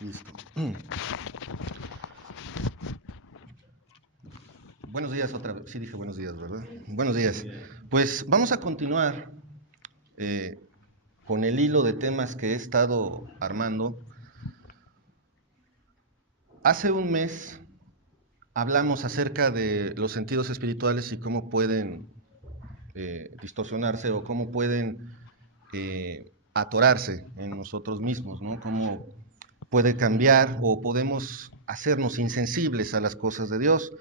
Listo. Buenos días otra vez. Sí dije buenos días, ¿verdad? Buenos días. Pues vamos a continuar con el hilo de temas que he estado armando. Hace un mes hablamos acerca de los sentidos espirituales y cómo pueden distorsionarse o cómo pueden atorarse en nosotros mismos, ¿no? Cómo puede cambiar o podemos hacernos insensibles a las cosas de Dios.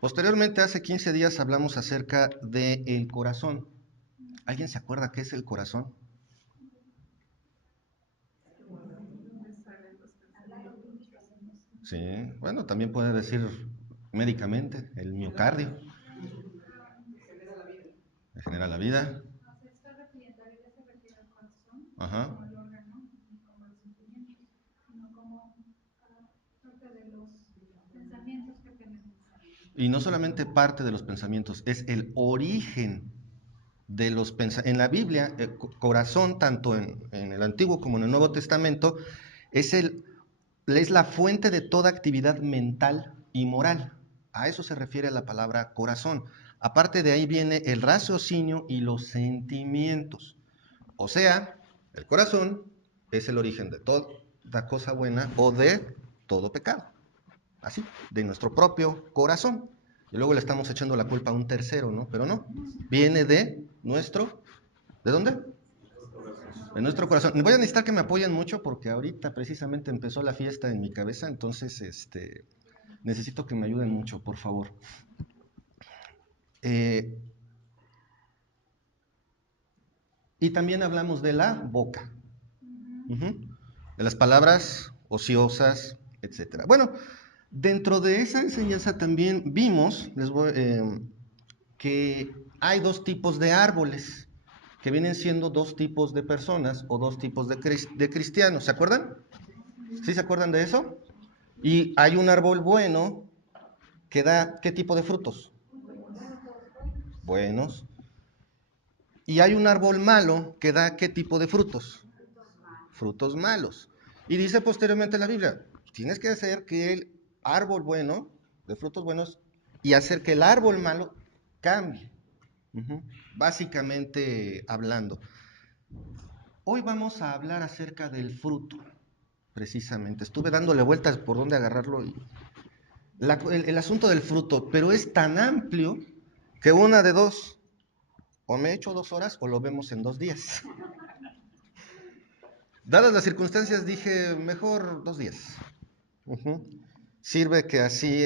Posteriormente, hace 15 días hablamos acerca del corazón. ¿Alguien se acuerda qué es el corazón? Sí, bueno, también puede decir médicamente el miocardio, que genera la vida. Ajá. Y no solamente parte de los pensamientos, es el origen de los pensamientos. En la Biblia, el corazón, tanto en el Antiguo como en el Nuevo Testamento, es, es la fuente de toda actividad mental y moral. A eso se refiere la palabra corazón. Aparte de ahí viene el raciocinio y los sentimientos. O sea, el corazón es el origen de toda cosa buena o de todo pecado. Así, de nuestro propio corazón. Y luego le estamos echando la culpa a un tercero, ¿no? Pero no, viene de nuestro, ¿de dónde? De nuestro corazón. Voy a necesitar que me apoyen mucho porque ahorita precisamente empezó la fiesta en mi cabeza, entonces necesito que me ayuden mucho, por favor. Eh, y también hablamos de la boca, de las palabras ociosas, etcétera. Bueno, dentro de esa enseñanza también vimos, que hay dos tipos de árboles, que vienen siendo dos tipos de personas o dos tipos de cristianos. ¿Se acuerdan? ¿Sí se acuerdan de eso? Y hay un árbol bueno que da, ¿qué tipo de frutos? Buenos. Y hay un árbol malo que da, ¿qué tipo de frutos? Frutos malos. Y dice posteriormente la Biblia, tienes que hacer que el árbol bueno, de frutos buenos, y hacer que el árbol malo cambie. Básicamente hablando. Hoy vamos a hablar acerca del fruto, precisamente. Estuve dándole vueltas por dónde agarrarlo y el asunto del fruto, pero es tan amplio que una de dos, o me echo 2 horas o lo vemos en 2 días. Dadas las circunstancias dije, mejor 2 días. Sirve que así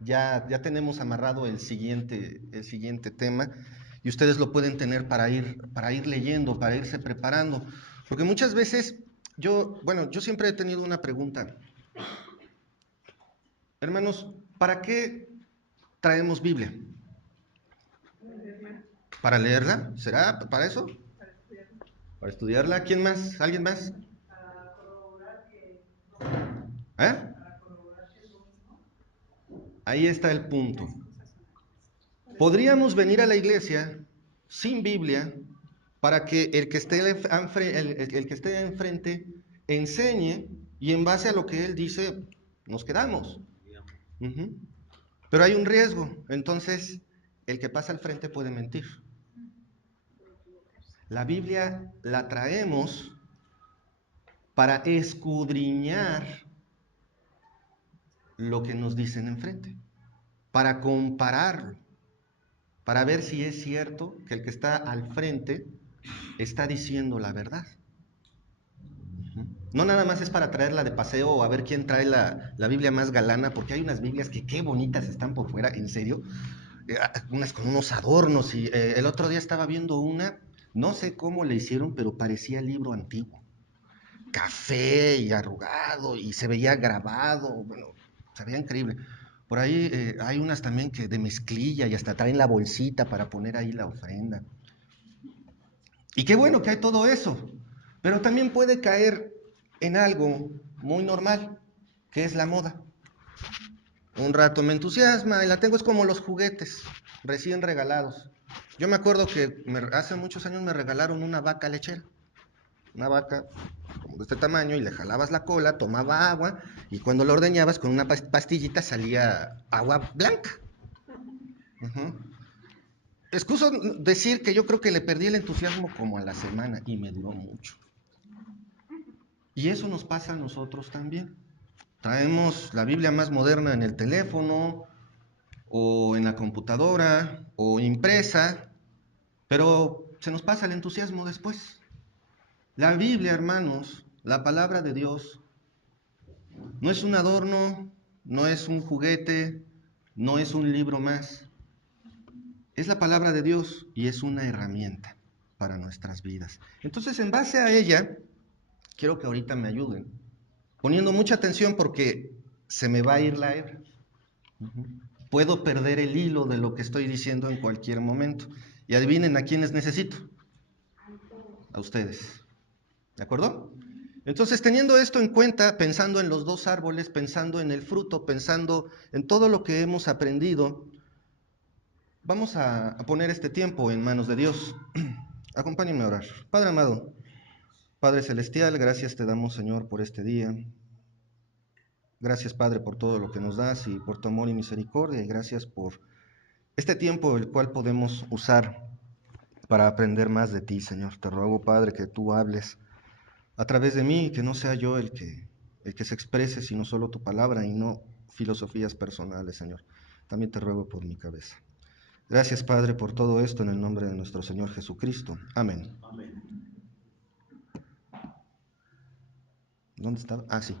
ya tenemos amarrado el siguiente tema y ustedes lo pueden tener para ir leyendo, para irse preparando. Porque muchas veces yo siempre he tenido una pregunta. Hermanos, ¿para qué traemos Biblia? ¿Para leerla? ¿Será para eso? ¿Para estudiarla? ¿Quién más? ¿Alguien más? ¿Eh? Ahí está el punto. Podríamos venir a la iglesia sin Biblia para que el que esté enfrente enseñe y en base a lo que él dice nos quedamos. Uh-huh. Pero hay un riesgo, entonces el que pasa al frente puede mentir. La Biblia la traemos para escudriñar lo que nos dicen enfrente, para compararlo, para ver si es cierto que el que está al frente está diciendo la verdad. No nada más es para traerla de paseo o a ver quién trae la Biblia más galana, porque hay unas Biblias que qué bonitas están por fuera, en serio, unas con unos adornos, y el otro día estaba viendo una, no sé cómo le hicieron, pero parecía libro antiguo, café y arrugado, y se veía grabado, bueno, se veía increíble. Por ahí hay unas también que de mezclilla y hasta traen la bolsita para poner ahí la ofrenda. Y qué bueno que hay todo eso, pero también puede caer en algo muy normal, que es la moda. Un rato me entusiasma y la tengo, es como los juguetes recién regalados. Yo me acuerdo que hace muchos años me regalaron una vaca lechera, una vaca de este tamaño y le jalabas la cola, tomaba agua y cuando lo ordeñabas con una pastillita salía agua blanca. Uh-huh. Excuso decir que yo creo que le perdí el entusiasmo como a la semana y me duró mucho. Y eso nos pasa a nosotros también. Traemos la Biblia más moderna en el teléfono o en la computadora o impresa, pero se nos pasa el entusiasmo después. La Biblia, hermanos, la palabra de Dios, no es un adorno, no es un juguete, no es un libro más. Es la palabra de Dios y es una herramienta para nuestras vidas. Entonces, en base a ella, quiero que ahorita me ayuden, poniendo mucha atención porque se me va a ir la hebra. Puedo perder el hilo de lo que estoy diciendo en cualquier momento. Y adivinen a quiénes necesito. A ustedes. ¿De acuerdo? Entonces, teniendo esto en cuenta, pensando en los dos árboles, pensando en el fruto, pensando en todo lo que hemos aprendido, vamos a poner este tiempo en manos de Dios. Acompáñenme a orar. Padre amado, Padre celestial, gracias te damos, Señor, por este día. Gracias, Padre, por todo lo que nos das y por tu amor y misericordia. Y gracias por este tiempo el cual podemos usar para aprender más de ti, Señor. Te ruego, Padre, que tú hables a través de mí, que no sea yo el que se exprese, sino solo tu palabra y no filosofías personales, Señor. También te ruego por mi cabeza. Gracias, Padre, por todo esto en el nombre de nuestro Señor Jesucristo. Amén. Amén. ¿Dónde estaba? Ah, sí.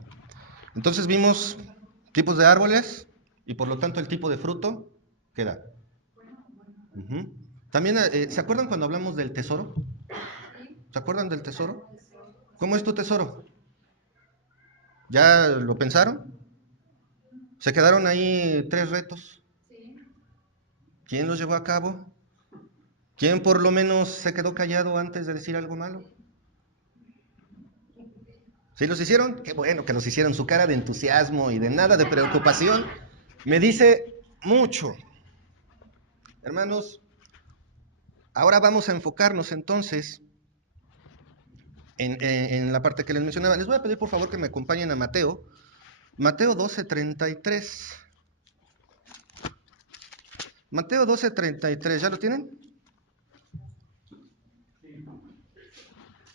Entonces vimos tipos de árboles y por lo tanto el tipo de fruto que da. Uh-huh. También, ¿se acuerdan cuando hablamos del tesoro? ¿Se acuerdan del tesoro? ¿Cómo es tu tesoro? ¿Ya lo pensaron? ¿Se quedaron ahí 3 retos? ¿Quién los llevó a cabo? ¿Quién por lo menos se quedó callado antes de decir algo malo? ¿Sí los hicieron? Qué bueno que los hicieron. Su cara de entusiasmo y de nada de preocupación me dice mucho. Hermanos, ahora vamos a enfocarnos entonces en la parte que les mencionaba. Les voy a pedir por favor que me acompañen a Mateo. Mateo 12:33. Mateo 12:33, ¿ya lo tienen? Sí.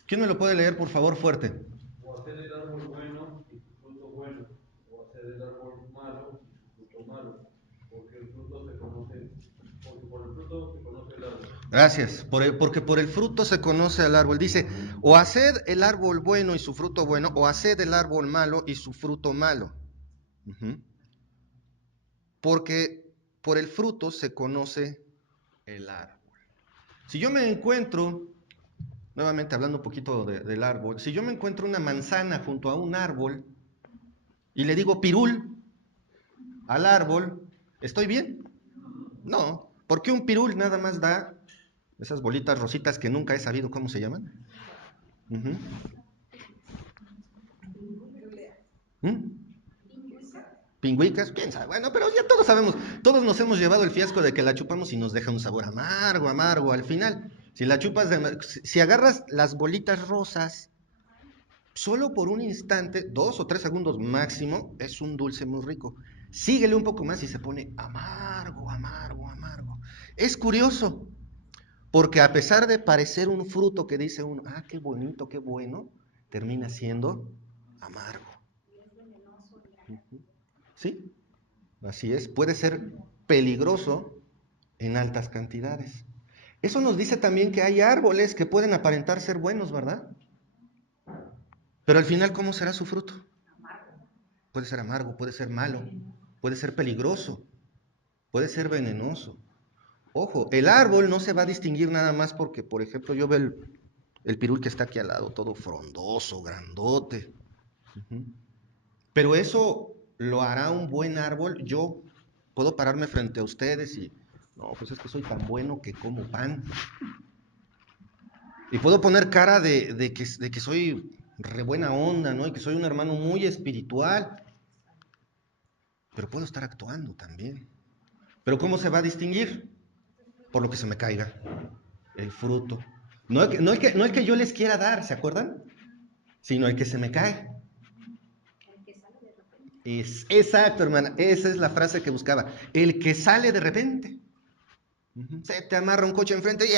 ¿Quién me lo puede leer por favor fuerte? O hacer el árbol bueno y su fruto bueno, o hacer el árbol malo y su fruto malo, porque el fruto se conoce, porque por el fruto se conoce el árbol. Gracias, porque por el fruto se conoce al árbol. Dice, o haced el árbol bueno y su fruto bueno, o haced el árbol malo y su fruto malo. Uh-huh. Porque por el fruto se conoce el árbol. Si yo me encuentro, nuevamente hablando un poquito del árbol, si yo me encuentro una manzana junto a un árbol y le digo pirul al árbol, ¿estoy bien? No, porque un pirul nada más da esas bolitas rositas que nunca he sabido cómo se llaman. Uh-huh. ¿Mm? Pingüicas, quién sabe, bueno, pero ya todos sabemos, todos nos hemos llevado el fiasco de que la chupamos y nos deja un sabor amargo, amargo al final. Si la chupas, si agarras las bolitas rosas, solo por un instante, 2 o 3 segundos máximo, es un dulce muy rico. Síguele un poco más y se pone amargo, amargo, amargo. Es curioso, porque a pesar de parecer un fruto que dice uno, ah, qué bonito, qué bueno, termina siendo amargo. ¿Sí? Así es, puede ser peligroso en altas cantidades. Eso nos dice también que hay árboles que pueden aparentar ser buenos, ¿verdad? Pero al final, ¿cómo será su fruto? Puede ser amargo, puede ser malo, puede ser peligroso, puede ser venenoso. Ojo, el árbol no se va a distinguir nada más porque, por ejemplo, yo veo el pirul que está aquí al lado, todo frondoso, grandote. Uh-huh. Pero eso lo hará un buen árbol. Yo puedo pararme frente a ustedes y, no, pues es que soy tan bueno que como pan. Y puedo poner cara de que soy re buena onda, ¿no? Y que soy un hermano muy espiritual. Pero puedo estar actuando también. Pero ¿cómo se va a distinguir? Por lo que se me caiga. El fruto. No el que yo les quiera dar, ¿se acuerdan? sino el que se me cae. El que sale de repente. Exacto, hermana, esa es la frase que buscaba. El que sale de repente. Se te amarra un coche enfrente y...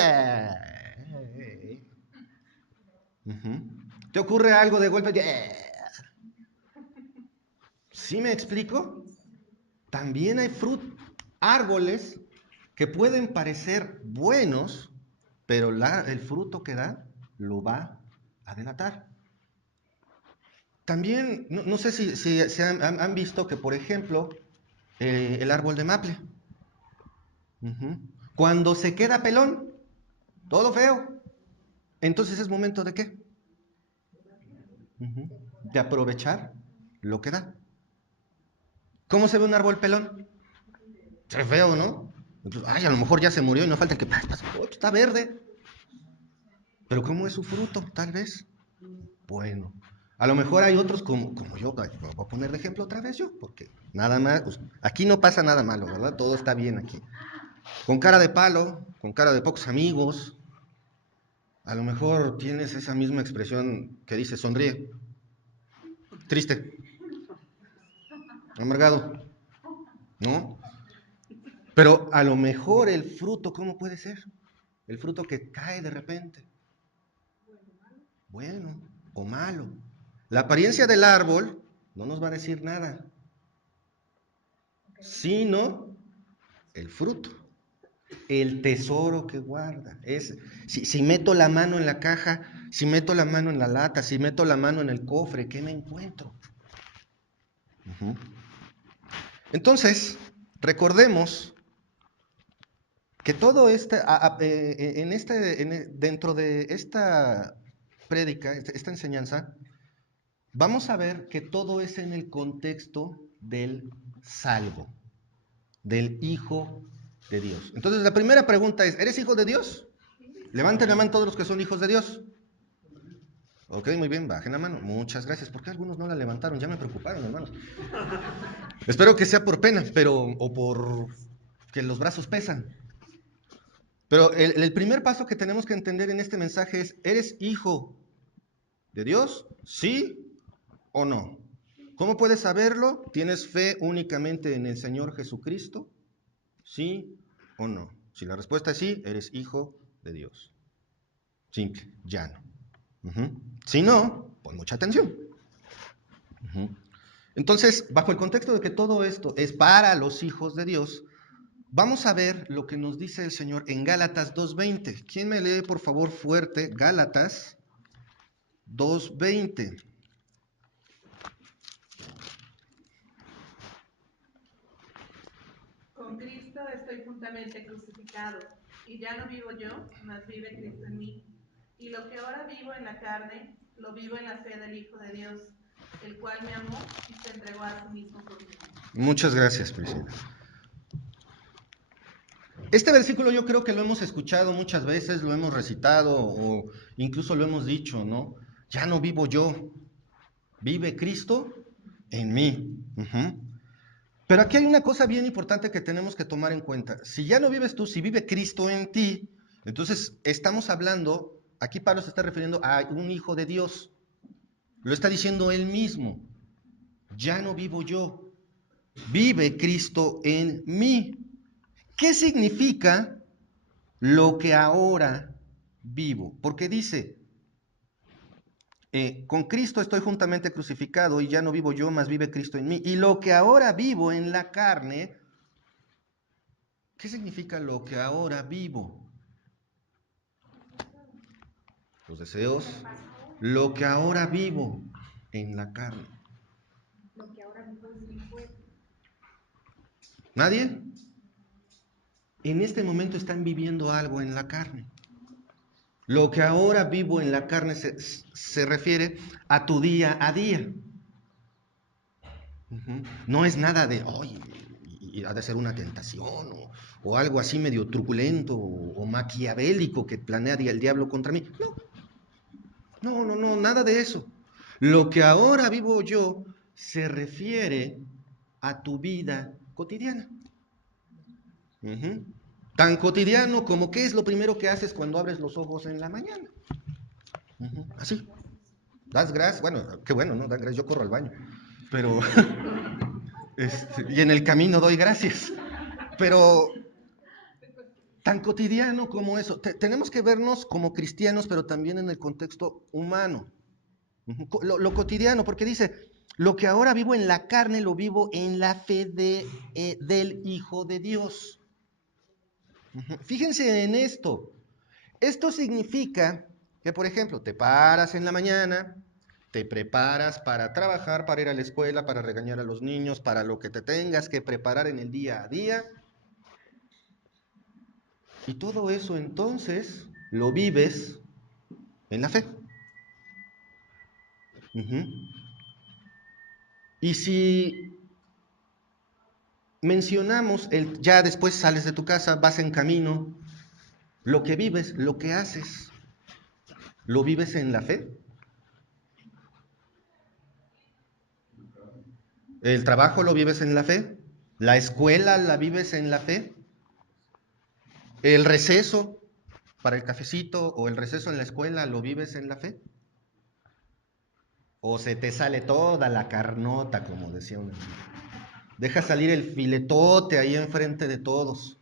Te ocurre algo de golpe y... ¿Sí me explico? También hay árboles que pueden parecer buenos, pero el fruto que da lo va a delatar. También, no sé si han visto que, por ejemplo, el árbol de maple, cuando se queda pelón, todo feo, entonces es momento ¿de qué? De aprovechar lo que da. ¿Cómo se ve un árbol pelón? Se ve feo, ¿no? Entonces, ay, a lo mejor ya se murió y no falta el que está verde. Pero ¿cómo es su fruto? Tal vez. Bueno, a lo mejor hay otros como yo, voy a poner de ejemplo otra vez yo, porque nada más, pues, aquí no pasa nada malo, ¿verdad? Todo está bien aquí. Con cara de palo, con cara de pocos amigos, a lo mejor tienes esa misma expresión que dice sonríe, triste, amargado, ¿no? Pero a lo mejor el fruto, ¿cómo puede ser? El fruto que cae de repente. Bueno o malo. La apariencia del árbol no nos va a decir nada, sino el fruto, el tesoro que guarda. Si meto la mano en la caja, si meto la mano en la lata, si meto la mano en el cofre, ¿qué me encuentro? Entonces, recordemos que todo dentro de esta prédica, esta enseñanza, vamos a ver que todo es en el contexto del salvo, del Hijo de Dios. Entonces, la primera pregunta es, ¿eres hijo de Dios? Levanten la mano todos los que son hijos de Dios. Ok, muy bien, bajen la mano. Muchas gracias. ¿Por qué algunos no la levantaron? Ya me preocuparon, hermanos. Espero que sea por pena, o por que los brazos pesan. Pero el primer paso que tenemos que entender en este mensaje es, ¿eres hijo de Dios? ¿Sí o no? ¿Cómo puedes saberlo? ¿Tienes fe únicamente en el Señor Jesucristo? ¿Sí o no? Si la respuesta es sí, eres hijo de Dios. Simple, llano. Si no, pon mucha atención. Entonces, bajo el contexto de que todo esto es para los hijos de Dios, vamos a ver lo que nos dice el Señor en Gálatas 2:20. ¿Quién me lee, por favor, fuerte? Gálatas 2:20. Con Cristo estoy juntamente crucificado, y ya no vivo yo, mas vive Cristo en mí. Y lo que ahora vivo en la carne, lo vivo en la fe del Hijo de Dios, el cual me amó y se entregó a sí mismo por mí. Muchas gracias, Priscila. Este versículo yo creo que lo hemos escuchado muchas veces, lo hemos recitado o incluso lo hemos dicho, ¿no? Ya no vivo yo, vive Cristo en mí. Pero aquí hay una cosa bien importante que tenemos que tomar en cuenta. Si ya no vives tú, si vive Cristo en ti, entonces estamos hablando, aquí Pablo se está refiriendo a un hijo de Dios. Lo está diciendo él mismo. Ya no vivo yo, vive Cristo en mí. ¿Qué significa lo que ahora vivo? Porque dice, con Cristo estoy juntamente crucificado y ya no vivo yo, mas vive Cristo en mí. Y lo que ahora vivo en la carne, ¿qué significa lo que ahora vivo? Los deseos, lo que ahora vivo en la carne. Lo que ahora vivo es mi cuerpo. ¿Nadie? En este momento están viviendo algo en la carne. Lo que ahora vivo en la carne se refiere a tu día a día. No es nada de, oye, ha de ser una tentación o algo así medio truculento o maquiavélico que planea el diablo contra mí. No, nada de eso. Lo que ahora vivo yo se refiere a tu vida cotidiana. Tan cotidiano como qué es lo primero que haces cuando abres los ojos en la mañana. Así. Das gracias, bueno, qué bueno, ¿no? Das gracias, yo corro al baño, pero, y en el camino doy gracias, pero tan cotidiano como eso, tenemos que vernos como cristianos, pero también en el contexto humano. Lo cotidiano, porque dice, lo que ahora vivo en la carne, lo vivo en la fe del Hijo de Dios. Fíjense en esto. Esto significa que, por ejemplo, te paras en la mañana, te preparas para trabajar, para ir a la escuela, para regañar a los niños, para lo que te tengas que preparar en el día a día. Y todo eso entonces lo vives en la fe. Y si mencionamos ya después sales de tu casa, vas en camino, lo que vives, lo que haces, ¿lo vives en la fe? ¿El trabajo lo vives en la fe? ¿La escuela la vives en la fe? ¿El receso para el cafecito o el receso en la escuela lo vives en la fe? ¿O se te sale toda la carnota, como decía un amigo? Deja salir el filetote ahí enfrente de todos.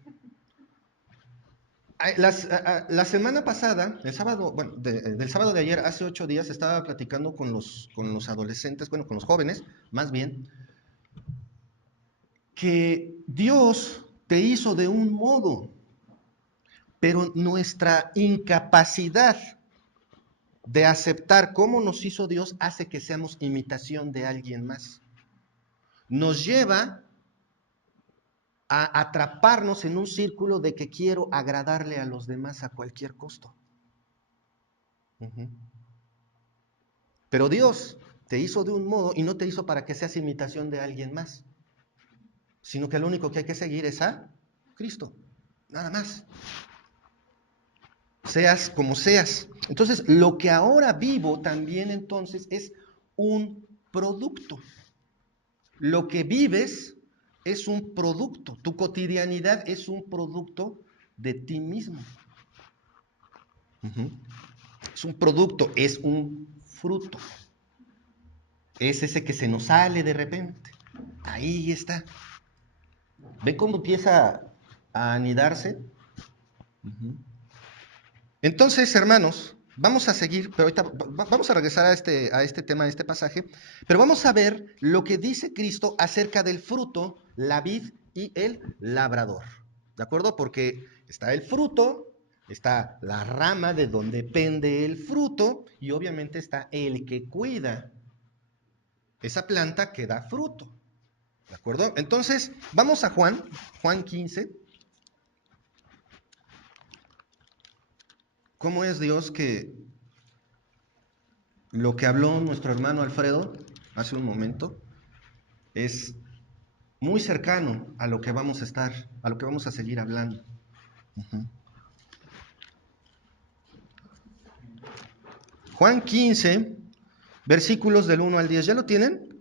La semana pasada, el sábado, bueno, del sábado de ayer, hace 8 días, estaba platicando con los adolescentes, bueno, con los jóvenes, más bien, que Dios te hizo de un modo, pero nuestra incapacidad de aceptar cómo nos hizo Dios hace que seamos imitación de alguien más. Nos lleva a atraparnos en un círculo de que quiero agradarle a los demás a cualquier costo. Pero Dios te hizo de un modo y no te hizo para que seas imitación de alguien más, sino que lo único que hay que seguir es a Cristo, nada más. Seas como seas. Entonces, lo que ahora vivo también entonces es un producto. Lo que vives es un producto. Tu cotidianidad es un producto de ti mismo. Es un producto, es un fruto. Es ese que se nos sale de repente. Ahí está. ¿Ven cómo empieza a anidarse? Entonces, hermanos, vamos a seguir, pero ahorita vamos a regresar a este tema, a este pasaje, pero vamos a ver lo que dice Cristo acerca del fruto, la vid y el labrador. ¿De acuerdo? Porque está el fruto, está la rama de donde pende el fruto y obviamente está el que cuida esa planta que da fruto. ¿De acuerdo? Entonces, vamos a Juan 15. ¿Cómo es Dios que lo que habló nuestro hermano Alfredo hace un momento es muy cercano a lo que vamos a seguir hablando? Juan 15, versículos del 1 al 10, ¿ya lo tienen?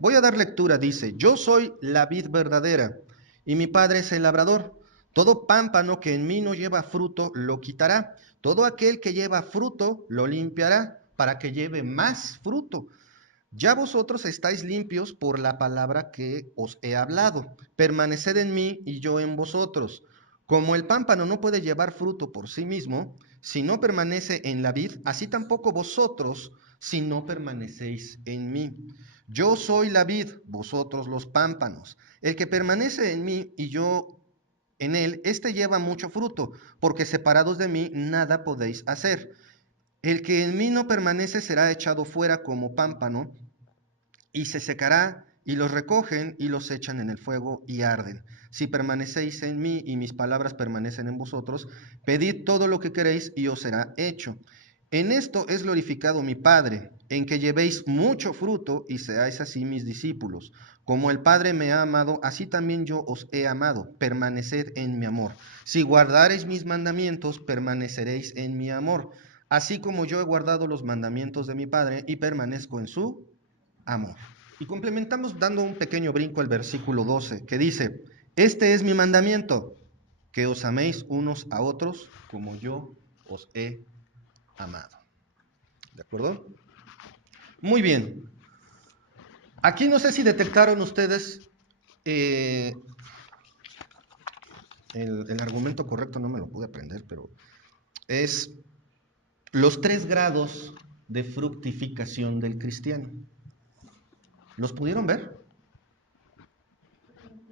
Voy a dar lectura, dice, yo soy la vid verdadera y mi padre es el labrador. Todo pámpano que en mí no lleva fruto lo quitará. Todo aquel que lleva fruto lo limpiará para que lleve más fruto. Ya vosotros estáis limpios por la palabra que os he hablado. Permaneced en mí y yo en vosotros. Como el pámpano no puede llevar fruto por sí mismo, si no permanece en la vid, así tampoco vosotros, si no permanecéis en mí. Yo soy la vid, vosotros los pámpanos. El que permanece en mí y yo en él, éste lleva mucho fruto, porque separados de mí nada podéis hacer. El que en mí no permanece será echado fuera como pámpano, y se secará, y los recogen y los echan en el fuego y arden. Si permanecéis en mí y mis palabras permanecen en vosotros, pedid todo lo que queréis y os será hecho. En esto es glorificado mi Padre, en que llevéis mucho fruto y seáis así mis discípulos. Como el Padre me ha amado, así también yo os he amado. Permaneced en mi amor. Si guardareis mis mandamientos, permaneceréis en mi amor, así como yo he guardado los mandamientos de mi Padre y permanezco en su amor. Y complementamos dando un pequeño brinco al versículo 12, que dice, este es mi mandamiento, que os améis unos a otros como yo os he amado. ¿De acuerdo? Muy bien. Aquí no sé si detectaron ustedes el argumento correcto, no me lo pude aprender, pero es los 3 grados de fructificación del cristiano. ¿Los pudieron ver?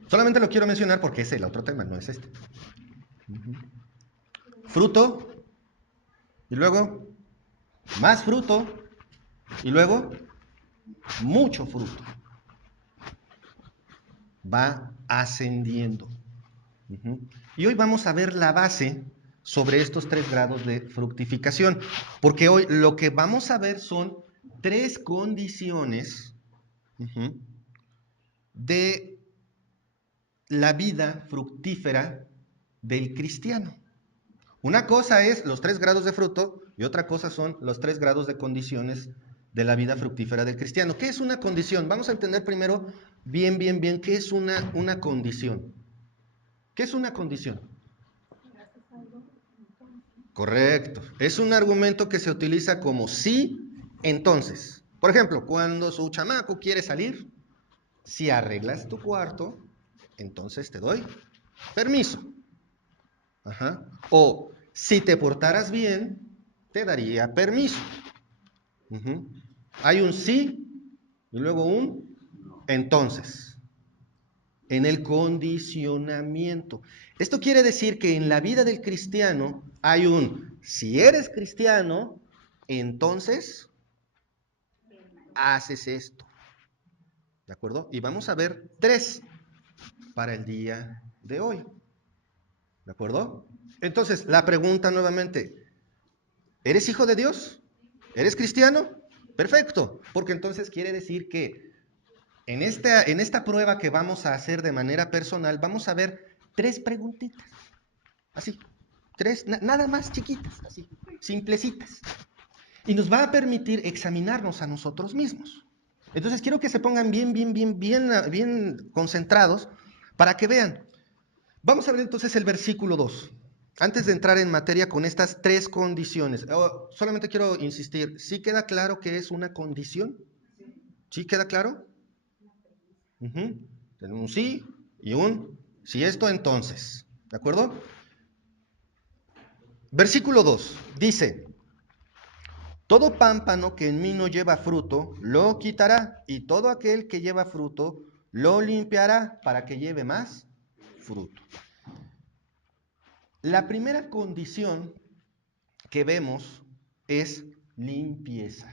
Solamente lo quiero mencionar porque es el otro tema, no es este. Fruto, y luego más fruto, y luego mucho fruto. Va ascendiendo. Y hoy vamos a ver la base sobre estos 3 grados de fructificación, porque hoy lo que vamos a ver son 3 condiciones de la vida fructífera del cristiano. Una cosa es los 3 grados de fruto y otra cosa son los 3 grados de condiciones de la vida fructífera del cristiano. ¿Qué es una condición? Vamos a entender primero bien, qué es una condición. ¿Qué es una condición? Correcto. Es un argumento que se utiliza como sí, entonces. Por ejemplo, cuando su chamaco quiere salir, si arreglas tu cuarto, entonces te doy permiso. Ajá. O si te portaras bien, te daría permiso. Hay un sí y luego un entonces. En el condicionamiento. Esto quiere decir que en la vida del cristiano hay un, si eres cristiano, entonces haces esto. ¿De acuerdo? Y vamos a ver 3 para el día de hoy. ¿De acuerdo? Entonces, la pregunta nuevamente, ¿eres hijo de Dios? ¿Eres cristiano? Perfecto, porque entonces quiere decir que en esta prueba que vamos a hacer de manera personal, vamos a ver 3 preguntitas, así, 3, nada más chiquitas, así, simplecitas, y nos va a permitir examinarnos a nosotros mismos. Entonces quiero que se pongan bien concentrados para que vean. Vamos a ver entonces el versículo 2. Antes de entrar en materia con estas 3 condiciones, solamente quiero insistir, ¿sí queda claro que es una condición? ¿Sí queda claro? Tenemos un sí y un si esto entonces. ¿De acuerdo? Versículo 2 dice, todo pámpano que en mí no lleva fruto, lo quitará, y todo aquel que lleva fruto, lo limpiará para que lleve más fruto. La primera condición que vemos es limpieza.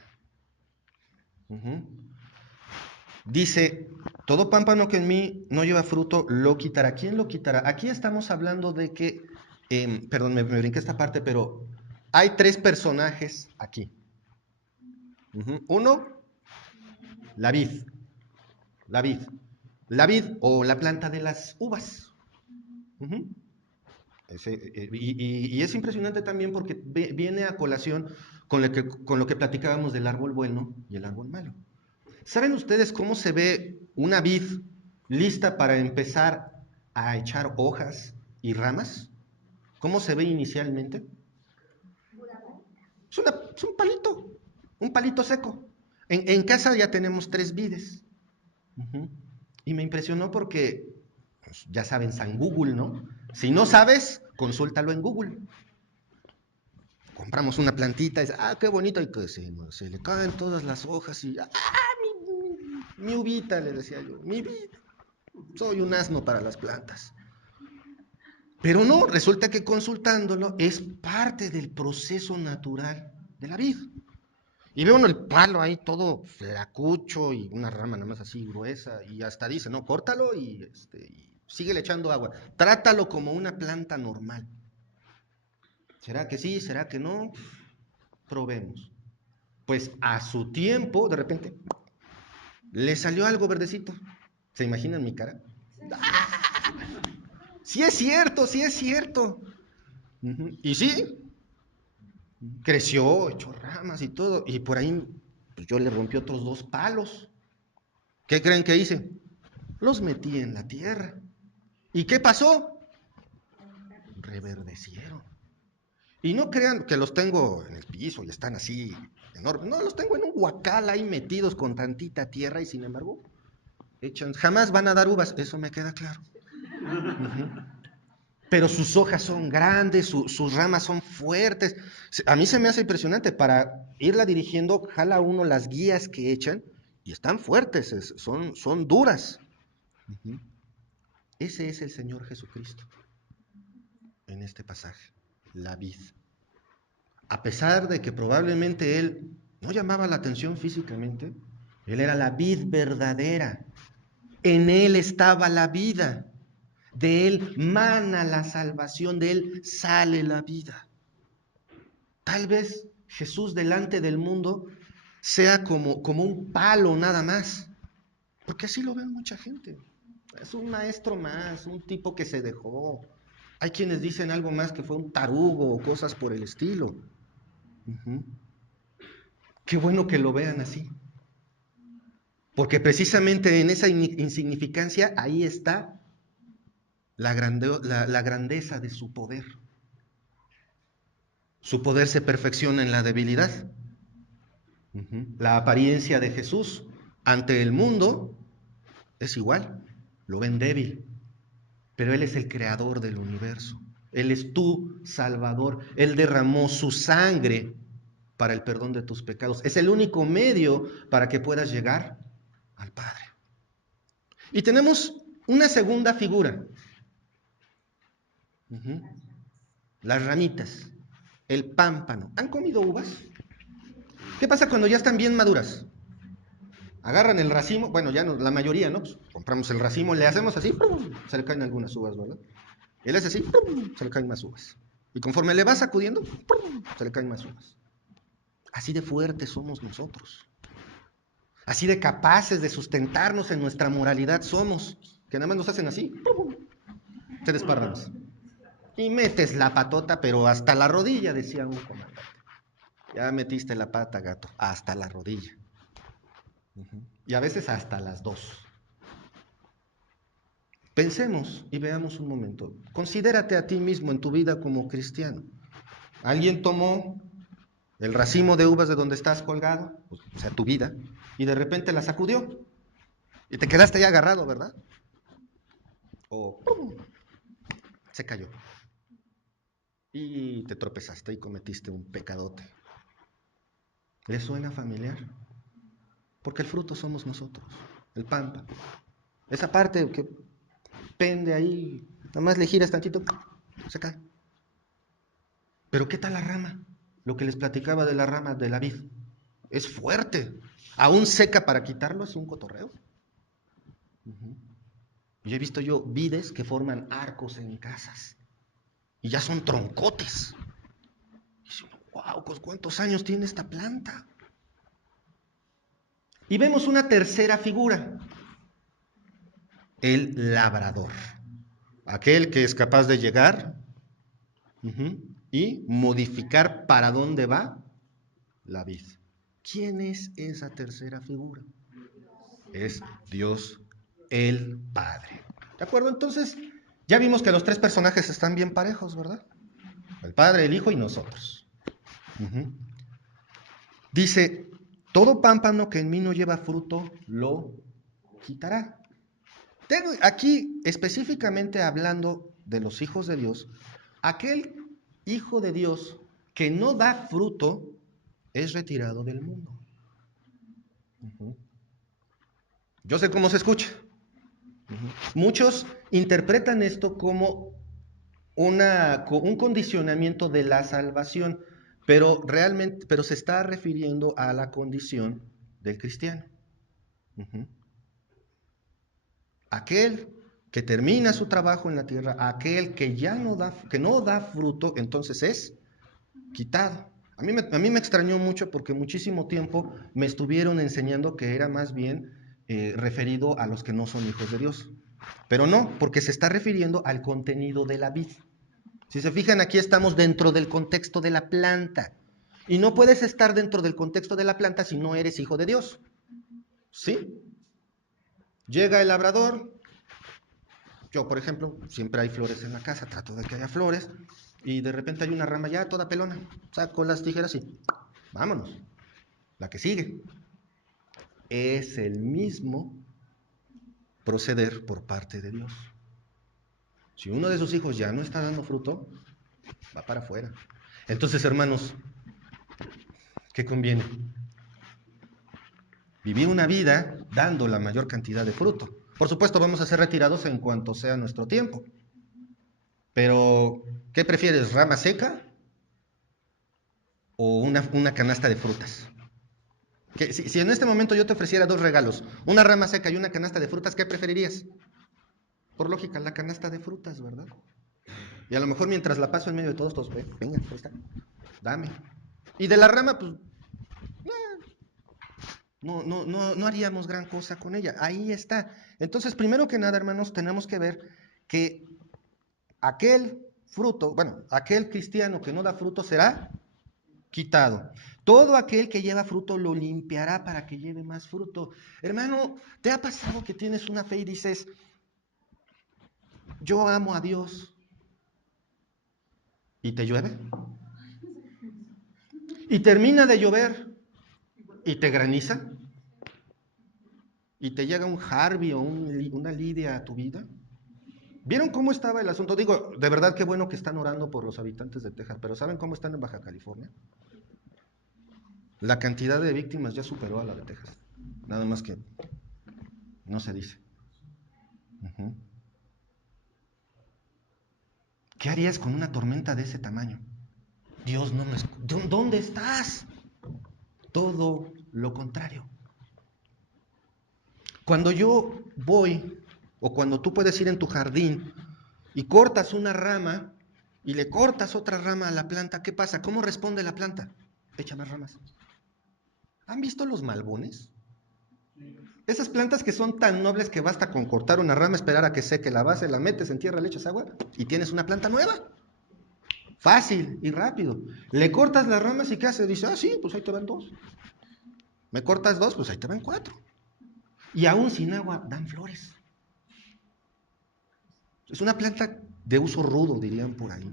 Dice, todo pámpano que en mí no lleva fruto, lo quitará. ¿Quién lo quitará? Aquí estamos hablando de que, perdón, me brinqué esta parte, pero hay 3 personajes aquí. Uno, la vid. La vid. La vid o la planta de las uvas. Y es impresionante también porque viene a colación con lo que platicábamos del árbol bueno y el árbol malo. ¿Saben ustedes cómo se ve una vid lista para empezar a echar hojas y ramas? ¿Cómo se ve inicialmente? Es un palito seco. En casa ya tenemos 3 vides. Y me impresionó porque, pues, ya saben, San Google, ¿no? Si no sabes, consúltalo en Google. Compramos una plantita y dice, qué bonito, y que se le caen todas las hojas y, mi uvita, le decía yo, mi vida. Soy un asno para las plantas. Pero no, resulta que consultándolo es parte del proceso natural de la vida. Y ve uno el palo ahí todo flacucho y una rama nada más así gruesa y hasta dice, no, córtalo y síguele echando agua. Trátalo como una planta normal. ¿Será que sí? ¿Será que no? Probemos. Pues a su tiempo, de repente, le salió algo verdecito. ¿Se imaginan mi cara? Sí es cierto, sí es cierto. Y sí, creció, echó ramas y todo. Y por ahí, pues yo le rompí otros 2 palos. ¿Qué creen que hice? Los metí en la tierra. ¿Y qué pasó? Reverdecieron. Y no crean que los tengo en el piso y están así enormes. No, los tengo en un huacal ahí metidos con tantita tierra y sin embargo jamás van a dar uvas, eso me queda claro. Pero sus hojas son grandes, sus ramas son fuertes. A mí se me hace impresionante, para irla dirigiendo, jala uno las guías que echan y están fuertes, son duras. Ese es el Señor Jesucristo en este pasaje, la vid. A pesar de que probablemente Él no llamaba la atención físicamente, Él era la vid verdadera. En Él estaba la vida. De Él mana la salvación, de Él sale la vida. Tal vez Jesús delante del mundo sea como un palo nada más, porque así lo ven mucha gente. Es un maestro más, un tipo que se dejó. Hay quienes dicen algo más, que fue un tarugo o cosas por el estilo. Qué bueno que lo vean así, porque precisamente en esa insignificancia ahí está la grandeza de su poder. Su poder se perfecciona en la debilidad. La apariencia de Jesús ante el mundo es igual, lo ven débil, pero Él es el creador del universo. Él es tu Salvador. Él derramó su sangre para el perdón de tus pecados. Es el único medio para que puedas llegar al Padre. Y tenemos una segunda figura. Las ramitas, el pámpano. ¿Han comido uvas? ¿Qué pasa cuando ya están bien maduras? Agarran el racimo, bueno, ya no, la mayoría, ¿no? Pues compramos el racimo, le hacemos así, ¡pum! Se le caen algunas uvas, ¿verdad? Él hace así, ¡pum! Se le caen más uvas. Y conforme le va sacudiendo, ¡pum! Se le caen más uvas. Así de fuertes somos nosotros. Así de capaces de sustentarnos en nuestra moralidad somos, que nada más nos hacen así, ¡pum! Se desparramas. Y metes la patota, pero hasta la rodilla, decía un comandante. Ya metiste la pata, gato, hasta la rodilla. Y a veces hasta las dos. Pensemos y veamos un momento. Considérate a ti mismo en tu vida como cristiano. Alguien tomó el racimo de uvas de donde estás colgado, o sea, tu vida, y de repente la sacudió. Y te quedaste ahí agarrado, ¿verdad? O ¡pum! Se cayó. Y te tropezaste y cometiste un pecadote. ¿Le suena familiar? Porque el fruto somos nosotros, el pámpano. Esa parte que pende ahí, nada más le giras tantito, se cae. Pero ¿qué tal la rama? Lo que les platicaba de la rama de la vid. Es fuerte. Aún seca, para quitarlo es un cotorreo. Yo he visto vides que forman arcos en casas. Y ya son troncotes. Y dice, wow, ¿cuántos años tiene esta planta? Y vemos una tercera figura. El labrador. Aquel que es capaz de llegar y modificar para dónde va la vid. ¿Quién es esa tercera figura? Es Dios el Padre. ¿De acuerdo? Entonces, ya vimos que los tres personajes están bien parejos, ¿verdad? El Padre, el Hijo y nosotros. Dice, todo pámpano que en mí no lleva fruto, lo quitará. Tengo aquí específicamente hablando de los hijos de Dios. Aquel hijo de Dios que no da fruto es retirado del mundo. Yo sé cómo se escucha. Muchos interpretan esto como un condicionamiento de la salvación, pero se está refiriendo a la condición del cristiano. Aquel que termina su trabajo en la tierra, aquel que ya no da fruto, entonces es quitado. A mí me extrañó mucho, porque muchísimo tiempo me estuvieron enseñando que era más bien referido a los que no son hijos de Dios. Pero no, porque se está refiriendo al contenido de la vid. Si se fijan, aquí estamos dentro del contexto de la planta. Y no puedes estar dentro del contexto de la planta si no eres hijo de Dios. ¿Sí? Llega el labrador. Yo, por ejemplo, siempre hay flores en la casa, trato de que haya flores. y de repente hay una rama ya toda pelona. Saco las tijeras y vámonos. La que sigue. Es el mismo proceder por parte de Dios. Si uno de sus hijos ya no está dando fruto, va para afuera. Entonces, hermanos, ¿qué conviene? Vivir una vida dando la mayor cantidad de fruto. Por supuesto, vamos a ser retirados en cuanto sea nuestro tiempo. Pero, ¿qué prefieres? ¿Rama seca o una canasta de frutas? Si en este momento yo te ofreciera dos regalos, una rama seca y una canasta de frutas, ¿qué preferirías? Por lógica, la canasta de frutas, ¿verdad? Y a lo mejor mientras la paso en medio de todos, venga, ahí está, dame. Y de la rama, pues, no haríamos gran cosa con ella. Ahí está. Entonces, primero que nada, hermanos, tenemos que ver que aquel fruto, bueno, aquel cristiano que no da fruto será quitado. Todo aquel que lleva fruto lo limpiará para que lleve más fruto. Hermano, ¿te ha pasado que tienes una fe y dices, yo amo a Dios? ¿Y te llueve? ¿Y termina de llover? ¿Y te graniza? ¿Y te llega un Harvey o una Lidia a tu vida? ¿Vieron cómo estaba el asunto? Digo, de verdad qué bueno que están orando por los habitantes de Texas, pero ¿saben cómo están en Baja California? La cantidad de víctimas ya superó a la de Texas. Nada más que no se dice. Uh-huh. ¿Qué harías con una tormenta de ese tamaño? Dios, no me... ¿Dónde estás? Todo lo contrario. Cuando yo voy, o cuando tú puedes ir en tu jardín y cortas una rama y le cortas otra rama a la planta, ¿qué pasa? ¿Cómo responde la planta? Echa más ramas. ¿Han visto los malbones? Esas plantas que son tan nobles que basta con cortar una rama, esperar a que seque la base, la metes en tierra, le echas agua y tienes una planta nueva. Fácil y rápido. Le cortas las ramas y ¿qué hace? Dice, sí, pues ahí te van 2. Me cortas 2, pues ahí te van 4. Y aún sin agua dan flores. Es una planta de uso rudo, dirían por ahí.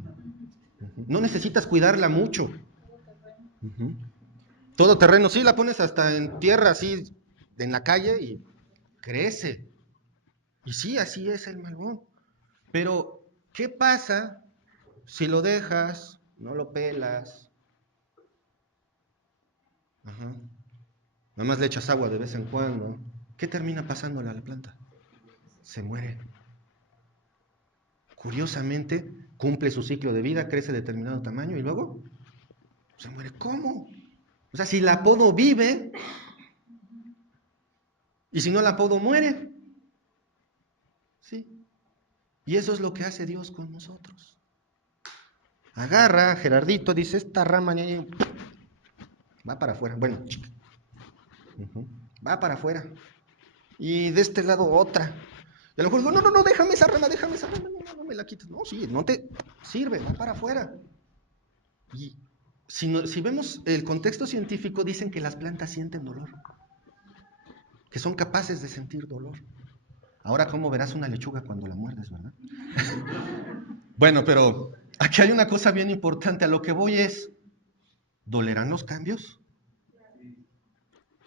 No necesitas cuidarla mucho. Todo terreno, sí, la pones hasta en tierra, así, en la calle y crece. Y sí, así es el malbón. Pero, ¿qué pasa si lo dejas, no lo pelas? Nada más le echas agua de vez en cuando. ¿Qué termina pasándole a la planta? Se muere. Curiosamente, cumple su ciclo de vida, crece de determinado tamaño y luego se muere. ¿Cómo? O sea, si la podo vive y si no la podo muere. Sí. Y eso es lo que hace Dios con nosotros. Agarra a Gerardito, dice, esta rama va para afuera. Bueno, va para afuera. Y de este lado otra. Y a lo mejor digo, no, déjame esa rama, no me la quites. No, sí, no te sirve, va para afuera. Y si vemos el contexto científico, dicen que las plantas sienten dolor, que son capaces de sentir dolor. Ahora, ¿cómo verás una lechuga cuando la muerdes, verdad? Bueno, pero aquí hay una cosa bien importante. A lo que voy es, ¿dolerán los cambios?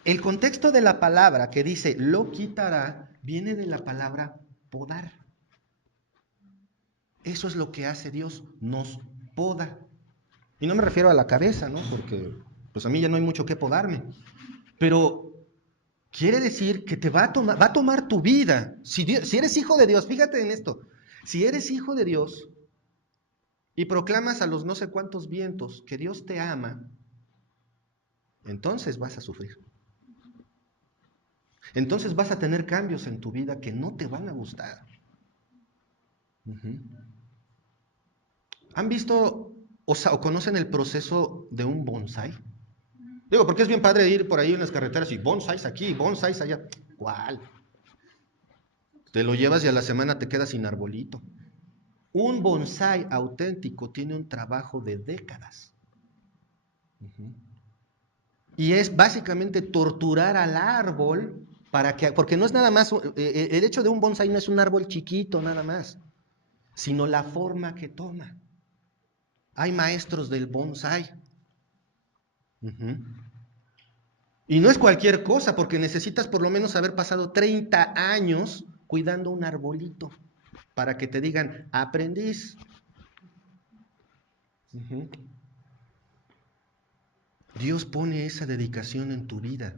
El contexto de la palabra que dice lo quitará viene de la palabra podar. Eso es lo que hace Dios, nos poda. Y no me refiero a la cabeza, ¿no? Porque pues a mí ya no hay mucho que podarme. Pero quiere decir que te va a tomar tu vida. Si eres hijo de Dios, fíjate en esto. Si eres hijo de Dios y proclamas a los no sé cuántos vientos que Dios te ama, entonces vas a sufrir. Entonces vas a tener cambios en tu vida que no te van a gustar. ¿Han visto o conocen el proceso de un bonsái? Digo, porque es bien padre ir por ahí en las carreteras y bonsáis aquí, bonsáis allá. ¿Cuál? Te lo llevas y a la semana te quedas sin arbolito. Un bonsái auténtico tiene un trabajo de décadas. Y es básicamente torturar al árbol porque no es nada más, el hecho de un bonsái no es un árbol chiquito nada más, sino la forma que toma. Hay maestros del bonsái. Y no es cualquier cosa, porque necesitas por lo menos haber pasado 30 años cuidando un arbolito para que te digan, aprendiz. Dios pone esa dedicación en tu vida.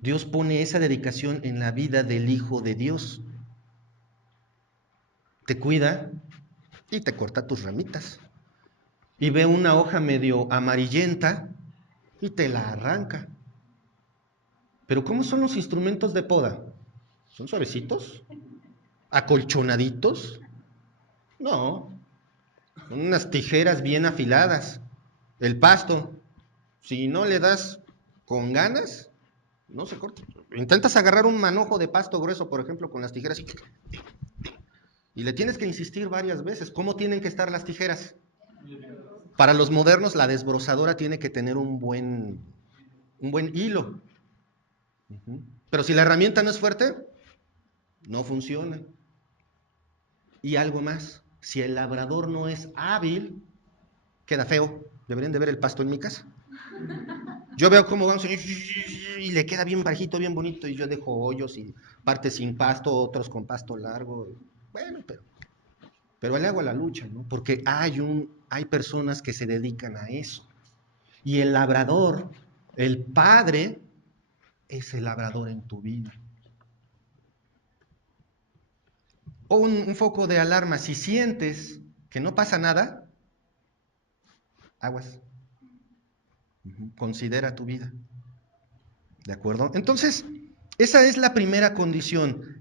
Dios pone esa dedicación en la vida del Hijo de Dios. Te cuida y te corta tus ramitas. Y ve una hoja medio amarillenta y te la arranca. Pero ¿cómo son los instrumentos de poda? ¿Son suavecitos? ¿Acolchonaditos? No. Son unas tijeras bien afiladas. El pasto, si no le das con ganas, no se corta. Intentas agarrar un manojo de pasto grueso, por ejemplo, con las tijeras y le tienes que insistir varias veces. ¿Cómo tienen que estar las tijeras? Para los modernos, la desbrozadora tiene que tener un buen hilo. Pero si la herramienta no es fuerte, no funciona. Y algo más, si el labrador no es hábil, queda feo. Deberían de ver el pasto en mi casa. Yo veo cómo vamos y le queda bien bajito, bien bonito, y yo dejo hoyos y partes sin pasto, otros con pasto largo. Bueno, pero le hago la lucha, ¿no? Porque hay personas que se dedican a eso. Y el labrador, el padre, es el labrador en tu vida. O un foco de alarma, si sientes que no pasa nada, aguas. Considera tu vida. ¿De acuerdo? Entonces, esa es la primera condición.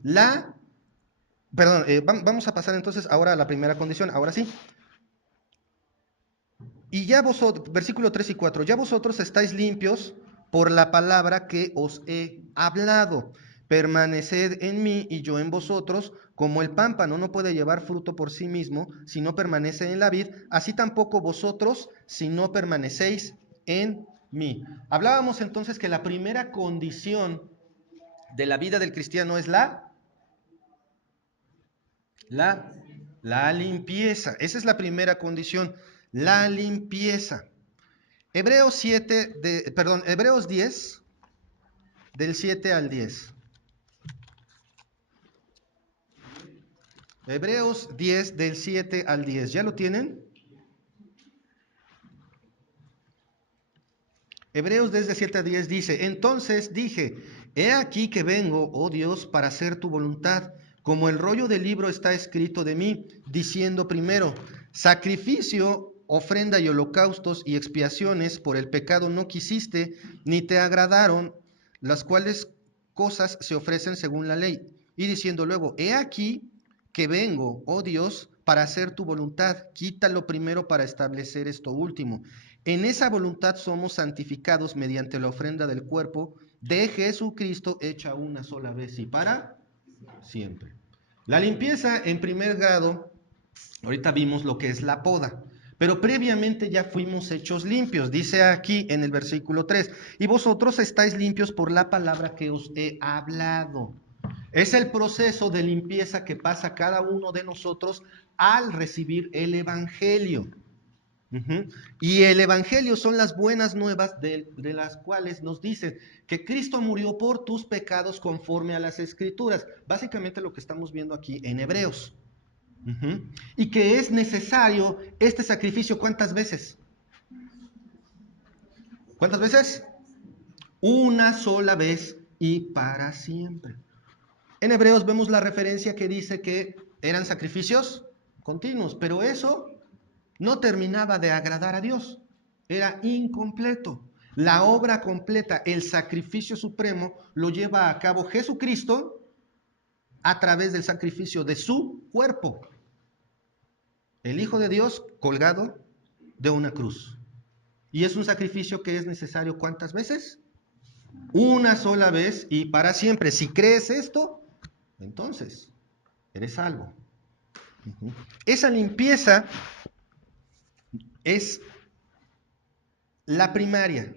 Vamos a pasar entonces ahora a la primera condición, ahora sí. Y ya vosotros, versículo 3 y 4, ya vosotros estáis limpios por la palabra que os he hablado. Permaneced en mí y yo en vosotros, como el pámpano no puede llevar fruto por sí mismo si no permanece en la vid, así tampoco vosotros si no permanecéis en mí. Hablábamos entonces que la primera condición de la vida del cristiano es la limpieza. Esa es la primera condición, la limpieza. Hebreos 10, del 7 al 10. Hebreos 10, del 7 al 10. ¿Ya lo tienen? Hebreos desde 7 a 10 dice, entonces dije, he aquí que vengo, oh Dios, para hacer tu voluntad, como el rollo del libro está escrito de mí, diciendo primero, sacrificio, ofrenda y holocaustos y expiaciones por el pecado no quisiste, ni te agradaron, las cuales cosas se ofrecen según la ley. Y diciendo luego, he aquí que vengo, oh Dios, para hacer tu voluntad, quítalo primero para establecer esto último. En esa voluntad somos santificados mediante la ofrenda del cuerpo de Jesucristo hecha una sola vez y para siempre. La limpieza en primer grado, ahorita vimos lo que es la poda, pero previamente ya fuimos hechos limpios. Dice aquí en el versículo 3, y vosotros estáis limpios por la palabra que os he hablado. Es el proceso de limpieza que pasa cada uno de nosotros al recibir el Evangelio. Y el Evangelio son las buenas nuevas de las cuales nos dicen que Cristo murió por tus pecados conforme a las Escrituras. Básicamente lo que estamos viendo aquí en Hebreos. Y que es necesario este sacrificio, ¿cuántas veces? ¿Cuántas veces? Una sola vez y para siempre. En Hebreos vemos la referencia que dice que eran sacrificios continuos, pero eso no terminaba de agradar a Dios, era incompleto. La obra completa, el sacrificio supremo, lo lleva a cabo Jesucristo a través del sacrificio de su cuerpo. El Hijo de Dios colgado de una cruz. Y es un sacrificio que es necesario, ¿cuántas veces? Una sola vez y para siempre. Si crees esto, entonces eres salvo. Esa limpieza es la primaria.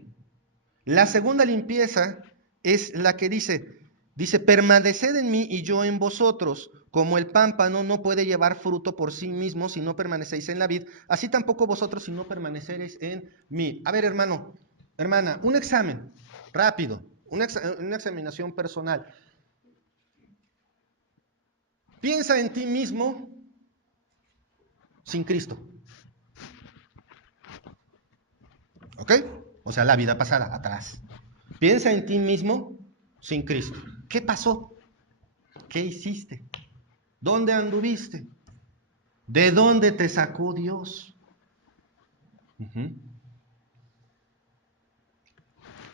La segunda limpieza es la que dice, Dice, permaneced en mí y yo en vosotros. Como el pámpano no puede llevar fruto por sí mismo si no permanecéis en la vid, así tampoco vosotros si no permaneceréis en mí. A ver, hermano, hermana, un examen, rápido, una examinación personal. Piensa en ti mismo sin Cristo. ¿Ok? O sea, la vida pasada, atrás. Piensa en ti mismo sin Cristo. ¿Qué pasó? ¿Qué hiciste? ¿Dónde anduviste? ¿De dónde te sacó Dios?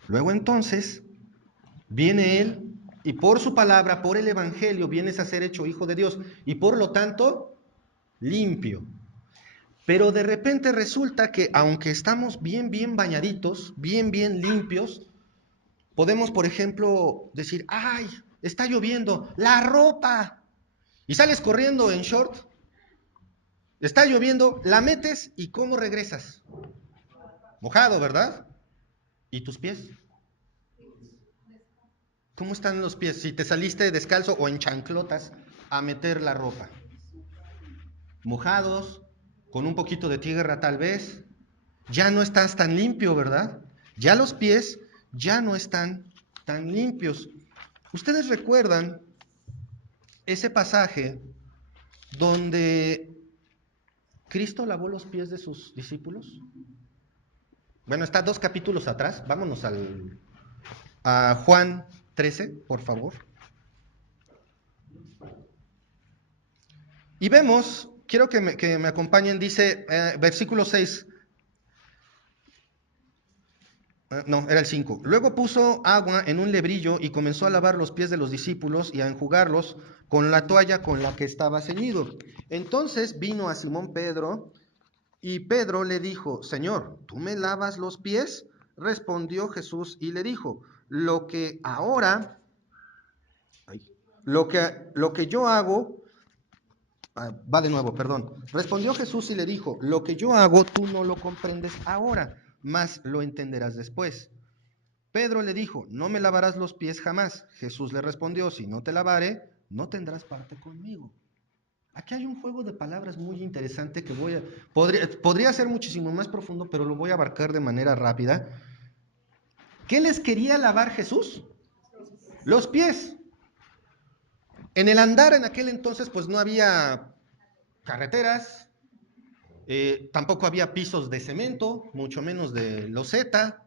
Luego entonces, viene Él y por su palabra, por el Evangelio, vienes a ser hecho hijo de Dios y por lo tanto, limpio. Pero de repente resulta que aunque estamos bien bañaditos, bien limpios, podemos, por ejemplo, decir, ¡ay, está lloviendo! ¡La ropa! Y sales corriendo en short, está lloviendo, la metes y ¿cómo regresas? Mojado, ¿verdad? ¿Y tus pies? ¿Cómo están los pies? Si te saliste descalzo o en chanclotas a meter la ropa. Mojados, con un poquito de tierra tal vez. Ya no estás tan limpio, ¿verdad? Ya los pies ya no están tan limpios. ¿Ustedes recuerdan ese pasaje donde Cristo lavó los pies de sus discípulos? Bueno, está 2 capítulos atrás. Vámonos a Juan 13, por favor. Y vemos, quiero que me acompañen, dice versículo 6. No, era el 5. Luego puso agua en un lebrillo y comenzó a lavar los pies de los discípulos y a enjugarlos con la toalla con la que estaba ceñido. Entonces vino a Simón Pedro y Pedro le dijo, Señor, ¿tú me lavas los pies? Respondió Jesús y le dijo, lo que yo hago, va de nuevo, perdón. Respondió Jesús y le dijo, lo que yo hago tú no lo comprendes ahora, mas lo entenderás después. Pedro le dijo, no me lavarás los pies jamás. Jesús le respondió, si no te lavare, no tendrás parte conmigo. Aquí hay un juego de palabras muy interesante que podría ser muchísimo más profundo, pero lo voy a abarcar de manera rápida. ¿Qué les quería lavar Jesús? Los pies. En el andar en aquel entonces, pues no había carreteras, tampoco había pisos de cemento, mucho menos de loseta.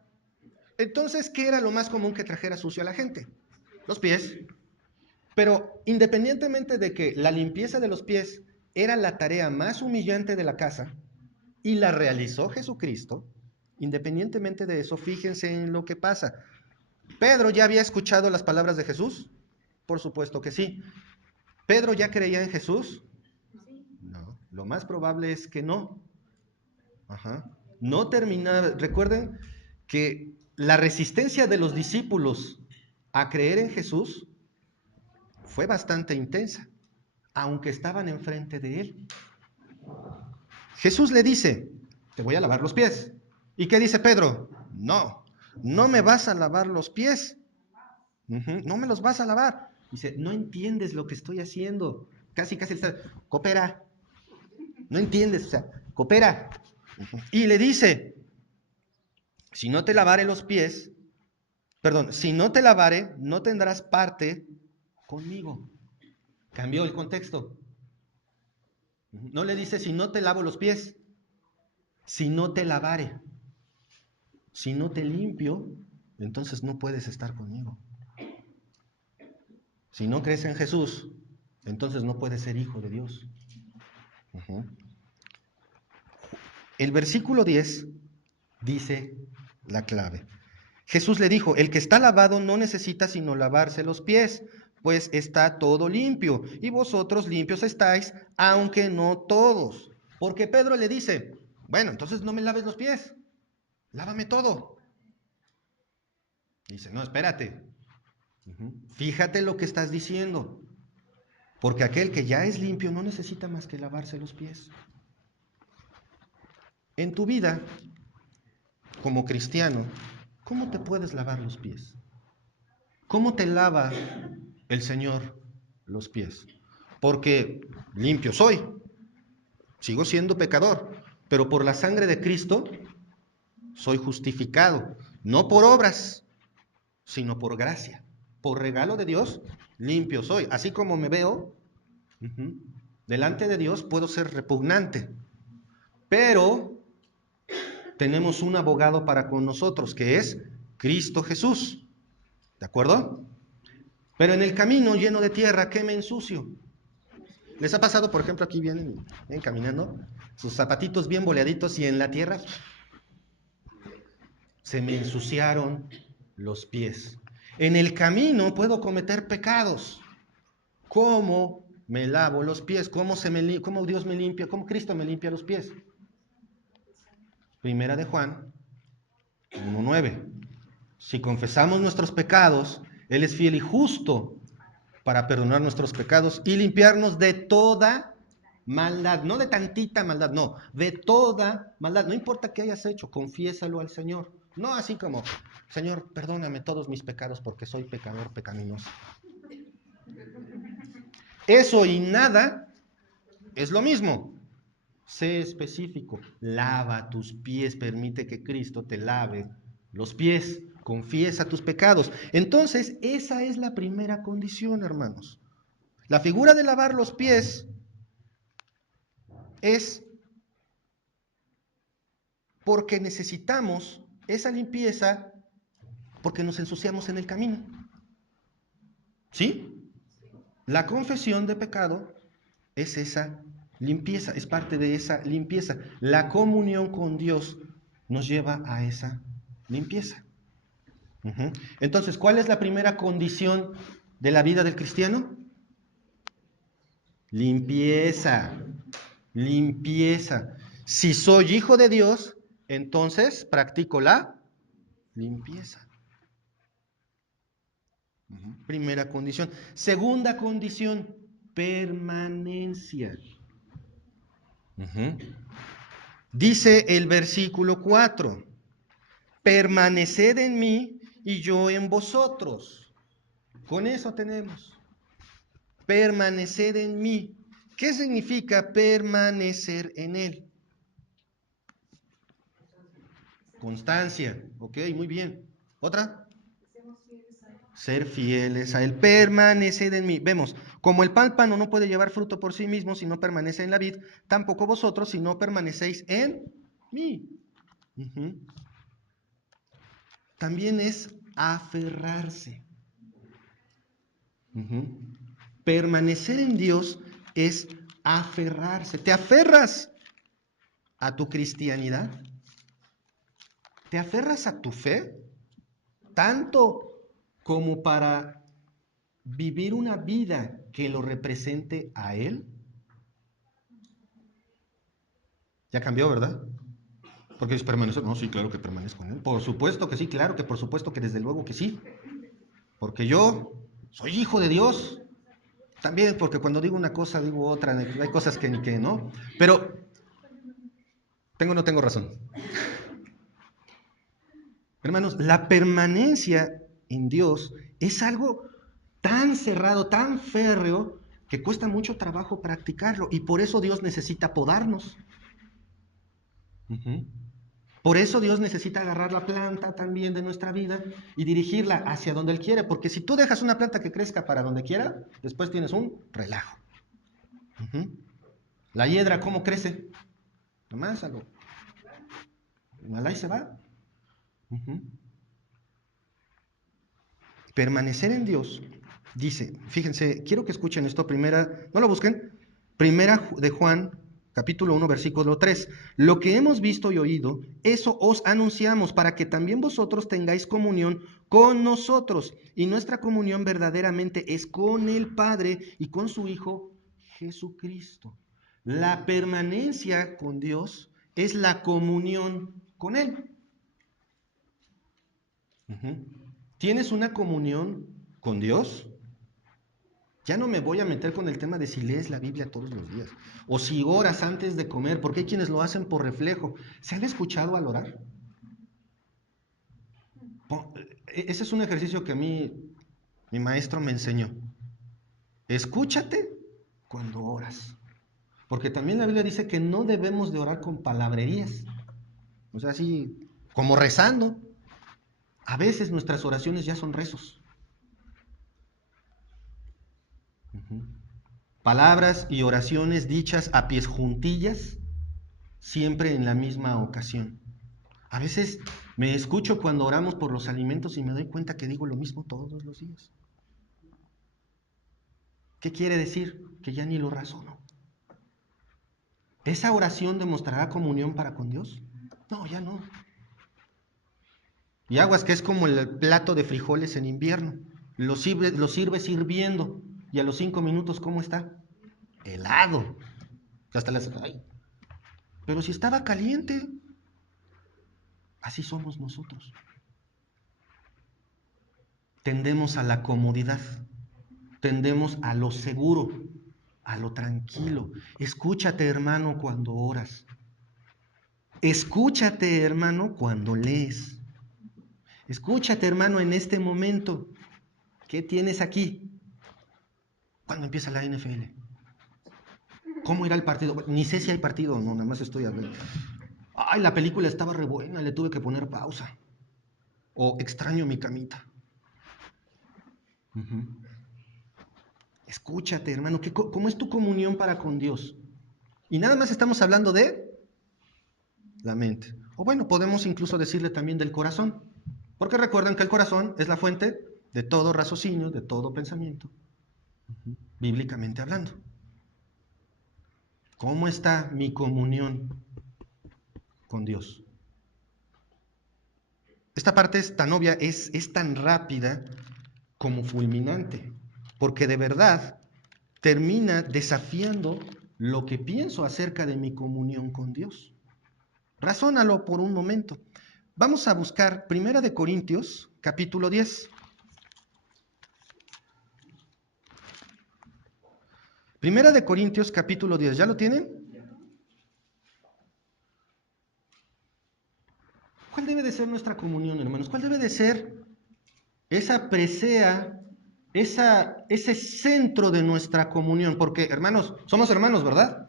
Entonces, ¿qué era lo más común que trajera sucio a la gente? Los pies. Pero independientemente de que la limpieza de los pies era la tarea más humillante de la casa y la realizó Jesucristo, independientemente de eso, fíjense en lo que pasa. ¿Pedro ya había escuchado las palabras de Jesús? Por supuesto que sí. ¿Pedro ya creía en Jesús? No, lo más probable es que no. No terminaba. Recuerden que la resistencia de los discípulos a creer en Jesús fue bastante intensa, aunque estaban enfrente de él. Jesús le dice, te voy a lavar los pies. ¿Y qué dice Pedro? No me vas a lavar los pies. No me los vas a lavar. Dice, no entiendes lo que estoy haciendo. Casi está, coopera. No entiendes, o sea, coopera. Y le dice, si no te lavare, no tendrás parte conmigo. Cambió el contexto. No le dice, si no te lavo los pies, si no te lavare, si no te limpio, entonces no puedes estar conmigo. Si no crees en Jesús, entonces no puedes ser hijo de Dios. El versículo 10 dice la clave. Jesús le dijo, el que está lavado no necesita sino lavarse los pies, pues está todo limpio, y vosotros limpios estáis, aunque no todos. Porque Pedro le dice, bueno, entonces no me laves los pies, lávame todo. Dice, no, espérate, fíjate lo que estás diciendo, porque aquel que ya es limpio no necesita más que lavarse los pies. En tu vida, como cristiano, ¿cómo te puedes lavar los pies? ¿Cómo te lava el Señor los pies. Porque limpio soy, sigo siendo pecador, pero por la sangre de Cristo soy justificado, no por obras, sino por gracia. Por regalo de Dios, limpio soy. Así como me veo, delante de Dios puedo ser repugnante, pero tenemos un abogado para con nosotros, que es Cristo Jesús. ¿De acuerdo? Pero en el camino lleno de tierra, ¿qué me ensucio? ¿Les ha pasado, por ejemplo, aquí vienen caminando, sus zapatitos bien boleaditos y en la tierra se me ensuciaron los pies? En el camino puedo cometer pecados. ¿Cómo me lavo los pies? ¿Cómo Dios me limpia? ¿Cómo Cristo me limpia los pies? Primera de Juan 1:9. Si confesamos nuestros pecados, Él es fiel y justo para perdonar nuestros pecados y limpiarnos de toda maldad. No de tantita maldad, no, de toda maldad. No importa qué hayas hecho, confiésalo al Señor. No así como, Señor, perdóname todos mis pecados porque soy pecador pecaminoso. Eso y nada es lo mismo. Sé específico, lava tus pies, permite que Cristo te lave los pies, confiesa tus pecados. Entonces, esa es la primera condición, hermanos. La figura de lavar los pies es porque necesitamos esa limpieza, porque nos ensuciamos en el camino. ¿Sí? La confesión de pecado es esa limpieza, es parte de esa limpieza. La comunión con Dios nos lleva a esa limpieza. Entonces, ¿cuál es la primera condición de la vida del cristiano? Limpieza. Limpieza. Si soy hijo de Dios, entonces practico la limpieza. Primera condición. Segunda condición, permanencia. Dice el versículo 4, permaneced en mí y yo en vosotros. Con eso tenemos. Permaneced en mí. ¿Qué significa permanecer en él? Constancia. Ok, muy bien. ¿Otra? Ser fieles a él. Permaneced en mí. Vemos, como el pámpano no puede llevar fruto por sí mismo si no permanece en la vid, tampoco vosotros si no permanecéis en mí. También es aferrarse. Permanecer en Dios es aferrarse. ¿Te aferras a tu cristianidad? ¿Te aferras a tu fe? Tanto como para vivir una vida que lo represente a Él. Ya cambió, ¿verdad? Porque es permanecer. No, sí, claro que permanezco en Él. Por supuesto que sí, claro que por supuesto que desde luego que sí. Porque yo soy hijo de Dios. También porque cuando digo una cosa digo otra. Hay cosas que ni que, ¿no? Pero, ¿tengo o no tengo razón? Hermanos, la permanencia en Dios es algo tan cerrado, tan férreo, que cuesta mucho trabajo practicarlo. Y por eso Dios necesita podarnos. Por eso Dios necesita agarrar la planta también de nuestra vida y dirigirla hacia donde Él quiere. Porque si tú dejas una planta que crezca para donde quiera, después tienes un relajo. La hiedra, ¿cómo crece? Nomás algo. Ahí se va. Permanecer en Dios, dice, fíjense, quiero que escuchen esto, no lo busquen, primera de Juan, capítulo 1, versículo 3, lo que hemos visto y oído, eso os anunciamos para que también vosotros tengáis comunión con nosotros, y nuestra comunión verdaderamente es con el Padre y con su Hijo Jesucristo. La permanencia con Dios es la comunión con Él. ¿Tienes una comunión con Dios? Ya no me voy a meter con el tema de si lees la Biblia todos los días o si oras antes de comer, porque hay quienes lo hacen por reflejo. ¿Se han escuchado al orar? Ese es un ejercicio que a mí mi maestro me enseñó. escúchate cuando oras. Porque también la Biblia dice que no debemos de orar con palabrerías. O sea, así como rezando. A veces nuestras oraciones ya son rezos. Palabras y oraciones dichas a pies juntillas, siempre en la misma ocasión. A veces me escucho cuando oramos por los alimentos y me doy cuenta que digo lo mismo todos los días. ¿Qué quiere decir? Que ya ni lo razono. ¿Esa oración demostrará comunión para con Dios? No, ya no. Y aguas que es como el plato de frijoles en invierno. Lo sirves hirviendo y a los 5 minutos, ¿cómo está? Helado. Hasta las... ¡Ay! Pero si estaba caliente, así somos nosotros. Tendemos a la comodidad, tendemos a lo seguro, a lo tranquilo. Escúchate, hermano, cuando oras. Escúchate, hermano, cuando lees. Escúchate, hermano, en este momento. ¿Qué tienes aquí? ¿Cuándo empieza la NFL? ¿Cómo irá el partido? Ni sé si hay partido o no, nada más estoy hablando. Ay, la película estaba re buena, le tuve que poner pausa. O extraño mi camita. Escúchate, hermano, ¿cómo es tu comunión para con Dios? Y nada más estamos hablando de la mente. O bueno, podemos incluso decirle también del corazón. Porque recuerden que el corazón es la fuente de todo raciocinio, de todo pensamiento, bíblicamente hablando. ¿Cómo está mi comunión con Dios? Esta parte es tan obvia, es tan rápida como fulminante, porque de verdad termina desafiando lo que pienso acerca de mi comunión con Dios. Razónalo por un momento. Vamos a buscar 1 Corintios, capítulo 10. 1 Corintios, capítulo 10. ¿Ya lo tienen? ¿Cuál debe de ser nuestra comunión, hermanos? ¿Cuál debe de ser esa presea, ese centro de nuestra comunión? Porque, hermanos, somos hermanos, ¿verdad?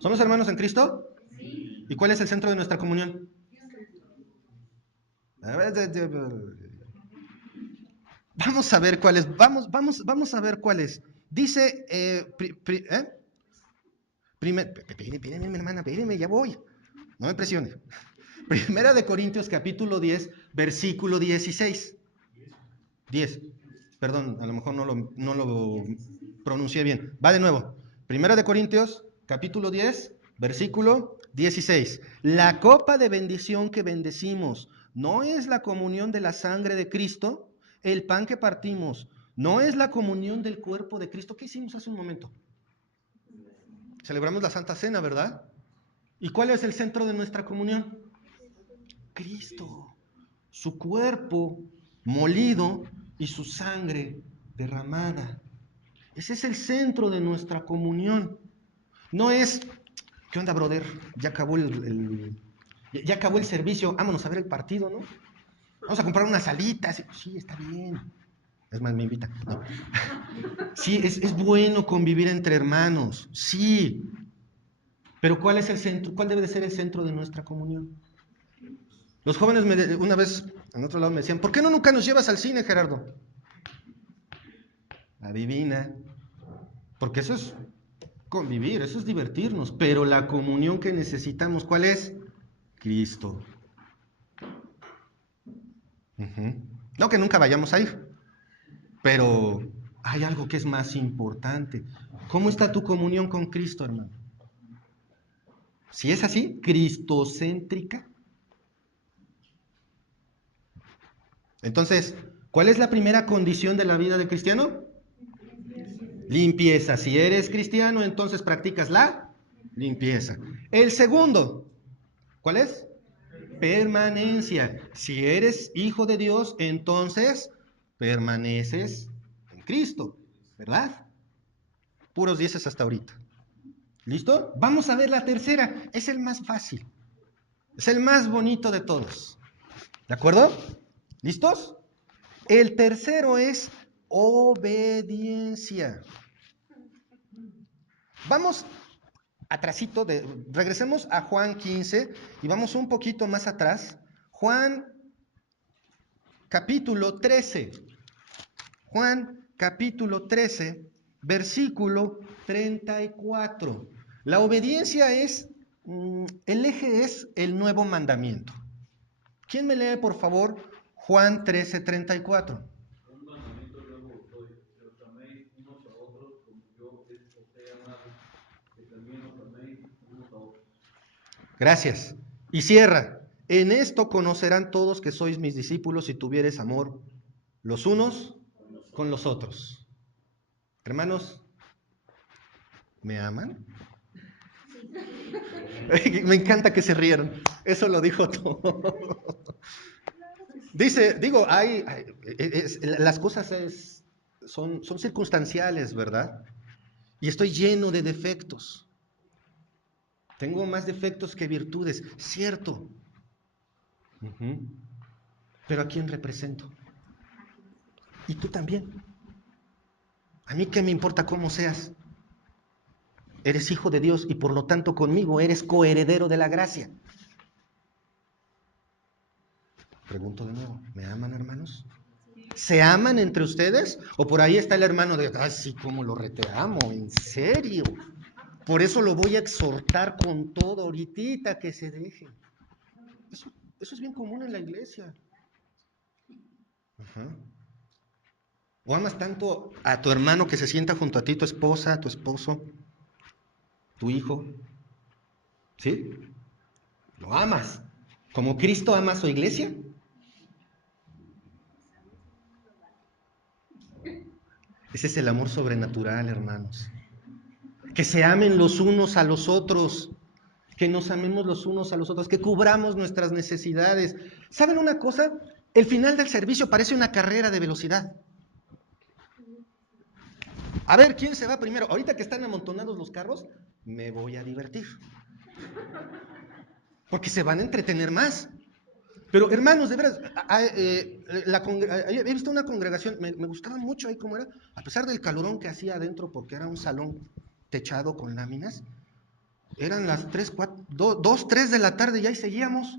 ¿Somos hermanos en Cristo? Sí. ¿Y cuál es el centro de nuestra comunión? Vamos a ver cuál es. Vamos a ver cuál es. Dice, espérenme, mi hermana, espérenme, ya voy. No me presione. 1 Corintios, capítulo 10, versículo 16. 10. Perdón, a lo mejor no lo pronuncié bien. Va de nuevo. 1 Corintios, capítulo 10, versículo 16. La copa de bendición que bendecimos no es la comunión de la sangre de Cristo. El pan que partimos no es la comunión del cuerpo de Cristo. ¿Qué hicimos hace un momento? Celebramos la Santa Cena, ¿verdad? ¿Y cuál es el centro de nuestra comunión? Cristo, su cuerpo molido y su sangre derramada. Ese es el centro de nuestra comunión. No es, ¿qué onda, brother? Ya acabó ya acabó el servicio, vámonos a ver el partido, ¿no? Vamos a comprar unas alitas. Sí, está bien. Es más, me invita. No. Sí, es bueno convivir entre hermanos, sí. Pero ¿cuál es el centro? ¿Cuál debe de ser el centro de nuestra comunión? Los jóvenes una vez, en otro lado, me decían, ¿por qué nunca nos llevas al cine, Gerardo? Adivina. Porque eso es convivir, eso es divertirnos. Pero la comunión que necesitamos, ¿cuál es? Cristo. No que nunca vayamos a ir, pero hay algo que es más importante. ¿Cómo está tu comunión con Cristo, hermano? Si es así, cristocéntrica. Entonces, ¿cuál es la primera condición de la vida del cristiano? Limpieza. Si eres cristiano, entonces practicas la limpieza. El segundo, ¿cuál es? Permanencia. Si eres hijo de Dios, entonces permaneces en Cristo, ¿verdad? Puros 10 hasta ahorita. ¿Listo? Vamos a ver la tercera. Es el más fácil. Es el más bonito de todos. ¿De acuerdo? ¿Listos? El tercero es obediencia. Vamos atrasito, regresemos a Juan 15 y vamos un poquito más atrás. Juan capítulo 13. Juan capítulo 13, versículo 34. La obediencia es, el eje es el nuevo mandamiento. ¿Quién me lee, por favor, Juan 13, 34? Un mandamiento nuevo os doy, que os améis unos a otros como yo os he amado, que también os améis unos a otros. Gracias. Y cierra. En esto conocerán todos que sois mis discípulos si tuviereis amor los unos con los otros. Hermanos, ¿me aman? Me encanta que se rieron. Eso lo dijo todo. Dice, digo, las cosas son circunstanciales, ¿verdad? Y estoy lleno de defectos. Tengo más defectos que virtudes, cierto. Pero ¿a quién represento? Y tú también. A mí qué me importa cómo seas. Eres hijo de Dios y por lo tanto conmigo eres coheredero de la gracia. Pregunto de nuevo, ¿me aman, hermanos? ¿Se aman entre ustedes? ¿O por ahí está el hermano de, ay, sí, cómo lo reteamo, en serio? Por eso lo voy a exhortar con todo ahorita que se deje. Eso es bien común en la iglesia. Ajá. O amas tanto a tu hermano que se sienta junto a ti, tu esposa, tu esposo, tu hijo. ¿Sí? Lo amas. Como Cristo ama a su iglesia. Ese es el amor sobrenatural, hermanos. Que se amen los unos a los otros. Que nos amemos los unos a los otros. Que cubramos nuestras necesidades. ¿Saben una cosa? El final del servicio parece una carrera de velocidad. A ver, ¿quién se va primero? Ahorita que están amontonados los carros, me voy a divertir. Porque se van a entretener más. Pero hermanos, de veras, he visto una congregación, me gustaba mucho ahí cómo era, a pesar del calorón que hacía adentro, porque era un salón techado con láminas, eran las 2, 3 de la tarde y ahí seguíamos,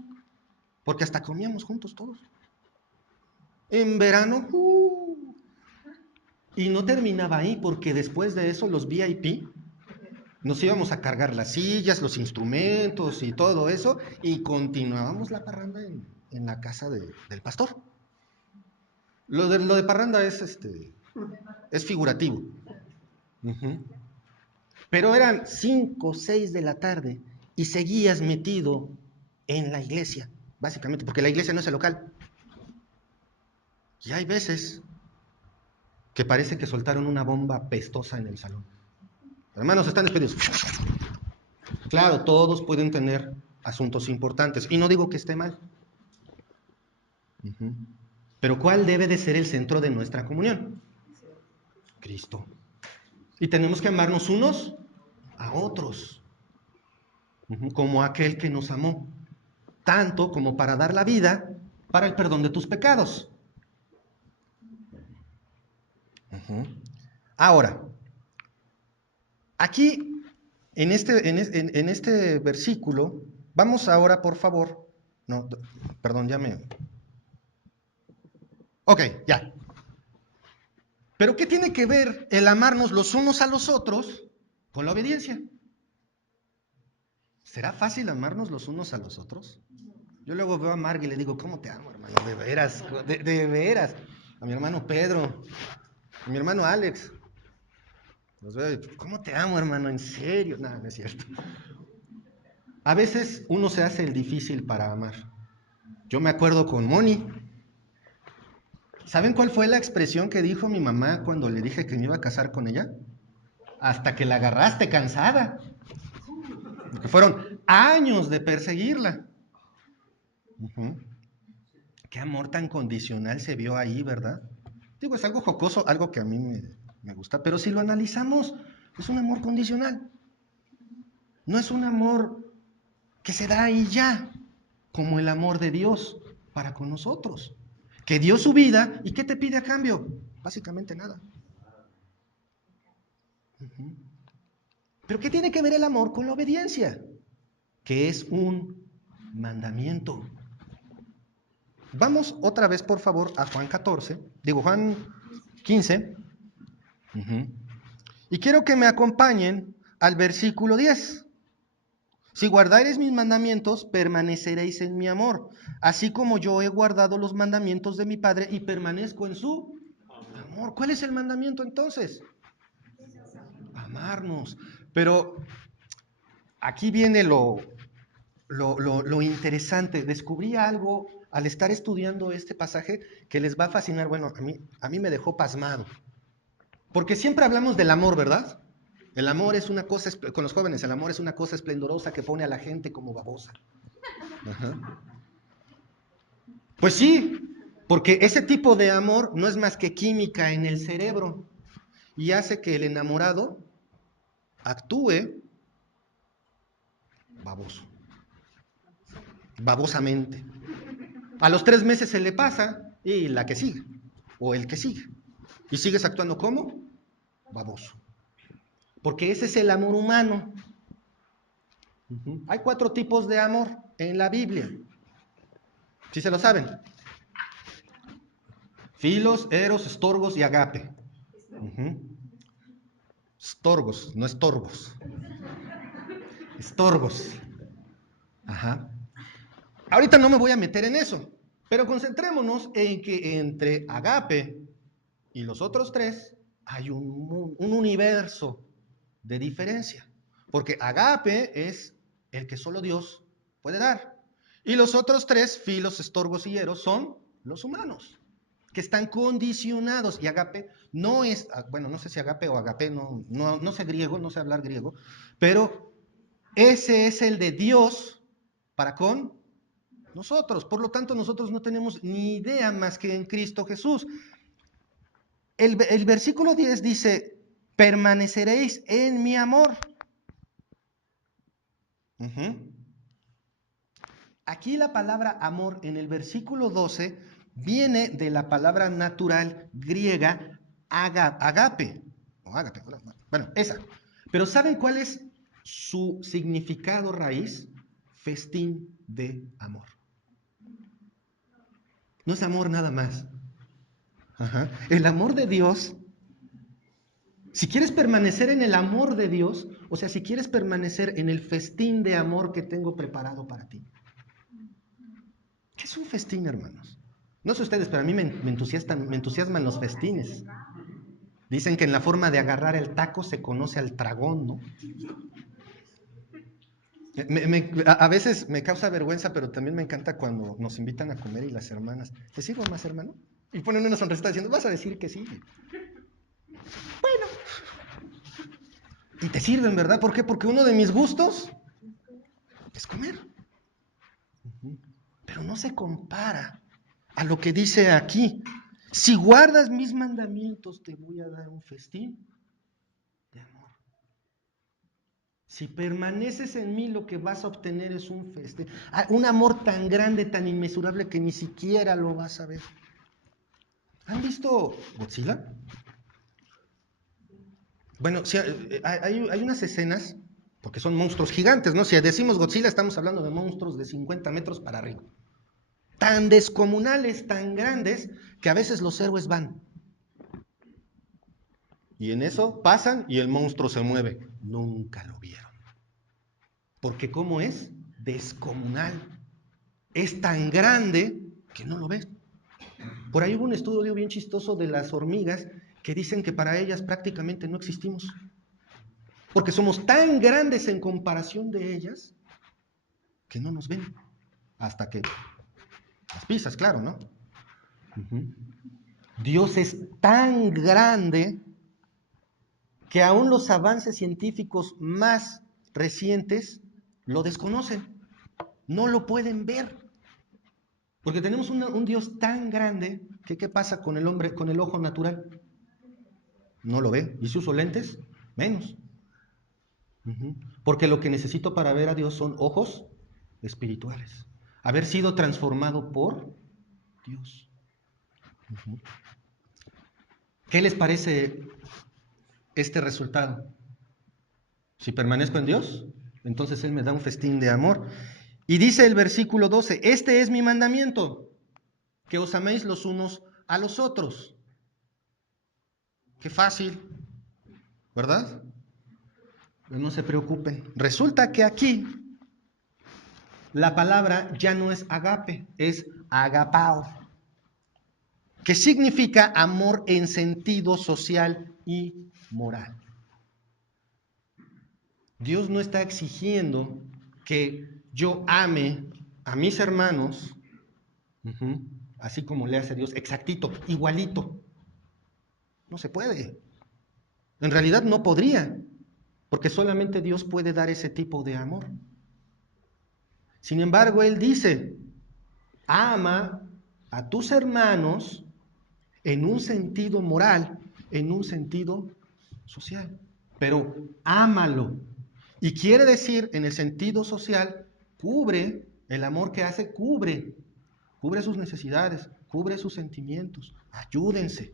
porque hasta comíamos juntos todos. En verano, y no terminaba ahí, porque después de eso los VIP nos íbamos a cargar las sillas, los instrumentos y todo eso, y continuábamos la parranda en la casa del pastor. Lo de parranda es figurativo. Pero eran 5, 6 de la tarde y seguías metido en la iglesia, básicamente, porque la iglesia no es el local. Y hay veces que parece que soltaron una bomba pestosa en el salón. Hermanos, están despedidos. Claro, todos pueden tener asuntos importantes, y no digo que esté mal. Pero ¿cuál debe de ser el centro de nuestra comunión? Cristo. Y tenemos que amarnos unos a otros, como aquel que nos amó, tanto como para dar la vida para el perdón de tus pecados. Ahora, aquí, en este versículo, vamos ahora, por favor, no, perdón, ok, ya. Pero ¿qué tiene que ver el amarnos los unos a los otros con la obediencia? ¿Será fácil amarnos los unos a los otros? Yo luego veo a Marg y le digo, ¿cómo te amo, hermano? De veras, de veras. A mi hermano Pedro, a mi hermano Alex. Los veo, ¿cómo te amo, hermano? ¿En serio? No, no es cierto. A veces uno se hace el difícil para amar. Yo me acuerdo con Moni. ¿Saben cuál fue la expresión que dijo mi mamá cuando le dije que me iba a casar con ella? Hasta que la agarraste cansada. Porque fueron años de perseguirla. Qué amor tan condicional se vio ahí, ¿verdad? Digo, es algo jocoso, algo que a mí me gusta, pero si lo analizamos, es un amor condicional. No es un amor que se da ahí ya, como el amor de Dios para con nosotros. Que dio su vida, ¿y qué te pide a cambio? Básicamente nada. Pero ¿qué tiene que ver el amor con la obediencia? Que es un mandamiento. Vamos otra vez, por favor, a Juan 15. Y quiero que me acompañen al versículo 10. Si guardareis mis mandamientos, permaneceréis en mi amor, así como yo he guardado los mandamientos de mi Padre y permanezco en su amor. ¿Cuál es el mandamiento entonces? Amarnos. Pero aquí viene lo interesante. Descubrí algo al estar estudiando este pasaje que les va a fascinar. Bueno, a mí me dejó pasmado. Porque siempre hablamos del amor, ¿verdad? El amor es una cosa, con los jóvenes, el amor es una cosa esplendorosa que pone a la gente como babosa. Ajá. Pues sí, porque ese tipo de amor no es más que química en el cerebro y hace que el enamorado actúe baboso, babosamente. A los 3 meses se le pasa y la que sigue, o el que sigue. Y sigues actuando como baboso. Porque ese es el amor humano. Hay 4 tipos de amor en la Biblia. ¿Sí se lo saben? Filos, eros, estorgos y agape. Estorgos, no estorbos. Estorgos. Ajá. Ahorita no me voy a meter en eso, pero concentrémonos en que entre agape y los otros 3 hay un universo de diferencia. Porque agape es el que solo Dios puede dar. Y los otros 3, filos, estorbos y eros, son los humanos, que están condicionados. Y agape no es, bueno, no sé si agape o agape, no sé griego, no sé hablar griego, pero ese es el de Dios para con nosotros. Por lo tanto, nosotros no tenemos ni idea más que en Cristo Jesús. El versículo 10 dice, permaneceréis en mi amor. Aquí la palabra amor en el versículo 12 viene de la palabra natural griega agape. O agape, bueno, esa. Pero ¿saben cuál es su significado raíz? Festín de amor. No es amor nada más. Ajá. El amor de Dios, si quieres permanecer en el amor de Dios, o sea, si quieres permanecer en el festín de amor que tengo preparado para ti. ¿Qué es un festín, hermanos? No sé ustedes, pero a mí me entusiasman los festines. Dicen que en la forma de agarrar el taco se conoce al tragón, ¿no? A veces me causa vergüenza, pero también me encanta cuando nos invitan a comer y las hermanas, ¿te sirvo más, hermano? Y ponen una sonrisa diciendo, vas a decir que sí. Bueno. Y te sirven, ¿verdad? ¿Por qué? Porque uno de mis gustos es comer. Pero no se compara a lo que dice aquí. Si guardas mis mandamientos, te voy a dar un festín de amor. Si permaneces en mí, lo que vas a obtener es un festín. Un amor tan grande, tan inmesurable, que ni siquiera lo vas a ver. ¿Han visto Godzilla? Bueno, sí, hay unas escenas, porque son monstruos gigantes, ¿no? Si decimos Godzilla, estamos hablando de monstruos de 50 metros para arriba. Tan descomunales, tan grandes, que a veces los héroes van. Y en eso pasan y el monstruo se mueve. Nunca lo vieron. Porque ¿cómo es? Descomunal. Es tan grande que no lo ves. Por ahí hubo un estudio bien chistoso de las hormigas que dicen que para ellas prácticamente no existimos. Porque somos tan grandes en comparación de ellas que no nos ven. Hasta que las pisas, claro, ¿no? Dios es tan grande que aún los avances científicos más recientes lo desconocen. No lo pueden ver. Porque tenemos un Dios tan grande que ¿qué pasa con el hombre, con el ojo natural? No lo ve. ¿Y si uso lentes? Menos. Porque lo que necesito para ver a Dios son ojos espirituales. Haber sido transformado por Dios. ¿Qué les parece este resultado? Si permanezco en Dios, entonces Él me da un festín de amor. Y dice el versículo 12, este es mi mandamiento, que os améis los unos a los otros. Qué fácil, ¿verdad? Pero no se preocupen. Resulta que aquí la palabra ya no es agape, es agapao, que significa amor en sentido social y moral. Dios no está exigiendo que yo ame a mis hermanos, así como le hace Dios, exactito, igualito. No se puede. En realidad no podría, porque solamente Dios puede dar ese tipo de amor. Sin embargo, Él dice, ama a tus hermanos en un sentido moral, en un sentido social, pero ámalo. Y quiere decir, en el sentido social, cubre, el amor que hace, cubre sus necesidades, cubre sus sentimientos, ayúdense.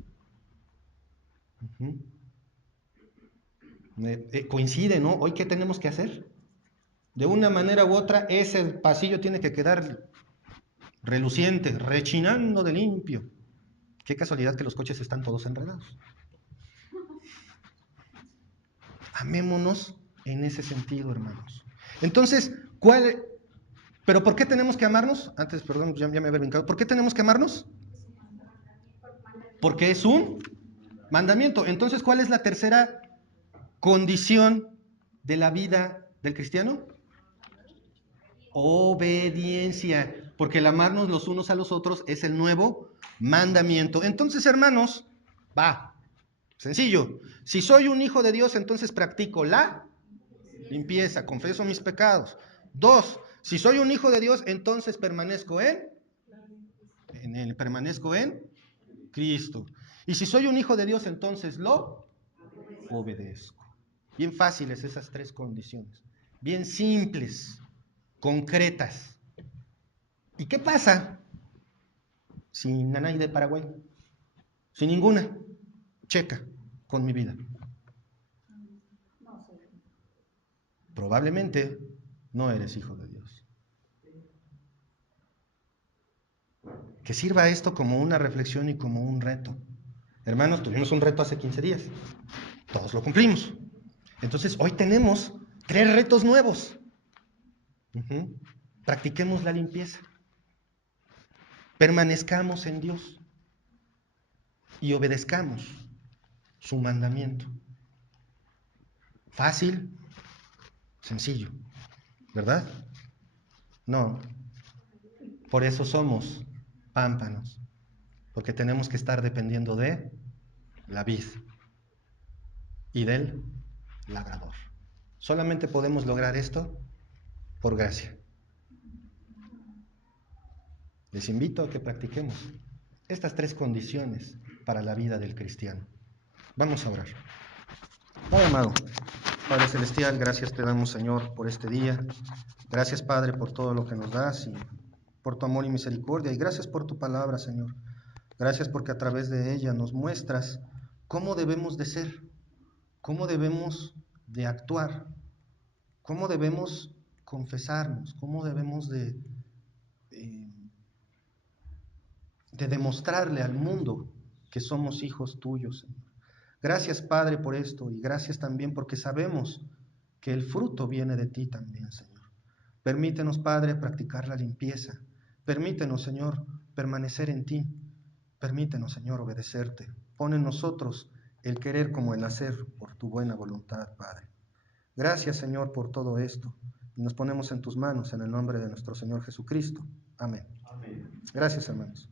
Coincide, ¿no? Hoy, ¿qué tenemos que hacer? De una manera u otra, ese pasillo tiene que quedar reluciente, rechinando de limpio. Qué casualidad que los coches están todos enredados. Amémonos en ese sentido, hermanos. Entonces, ¿pero por qué tenemos que amarnos? Antes, perdón, ya me había brincado. ¿Por qué tenemos que amarnos? Porque es un mandamiento. Entonces, ¿cuál es la tercera condición de la vida del cristiano? Obediencia. Porque el amarnos los unos a los otros es el nuevo mandamiento. Entonces, hermanos, sencillo. Si soy un hijo de Dios, entonces practico la limpieza, confieso mis pecados. 2, si soy un hijo de Dios, entonces permanezco en Cristo. Y si soy un hijo de Dios, entonces lo obedezco. Bien fáciles esas tres condiciones. Bien simples, concretas. ¿Y qué pasa sin Nanay de Paraguay? Sin ninguna. Checa con mi vida. Probablemente no eres hijo de Dios. Que sirva esto como una reflexión y como un reto. Hermanos, tuvimos un reto hace 15 días. Todos lo cumplimos. Entonces, hoy tenemos 3 retos nuevos. Practiquemos la limpieza. Permanezcamos en Dios. Y obedezcamos su mandamiento. Fácil, sencillo, ¿verdad? No. Por eso somos pámpanos, porque tenemos que estar dependiendo de la vid y del labrador. Solamente podemos lograr esto por gracia. Les invito a que practiquemos estas 3 condiciones para la vida del cristiano. Vamos a orar. Padre amado, Padre celestial, gracias te damos, Señor, por este día. Gracias, Padre, por todo lo que nos das y por tu amor y misericordia. Y gracias por tu palabra, Señor. Gracias porque a través de ella nos muestras cómo debemos de ser, cómo debemos de actuar, cómo debemos confesarnos, cómo debemos de demostrarle al mundo que somos hijos tuyos, Señor. Gracias, Padre, por esto, y gracias también porque sabemos que el fruto viene de ti también, Señor. Permítenos, Padre, practicar la limpieza. Permítenos, Señor, permanecer en ti. Permítenos, Señor, obedecerte. Pon en nosotros el querer como el hacer por tu buena voluntad, Padre. Gracias, Señor, por todo esto. Y nos ponemos en tus manos en el nombre de nuestro Señor Jesucristo. Amén. Amén. Gracias, hermanos.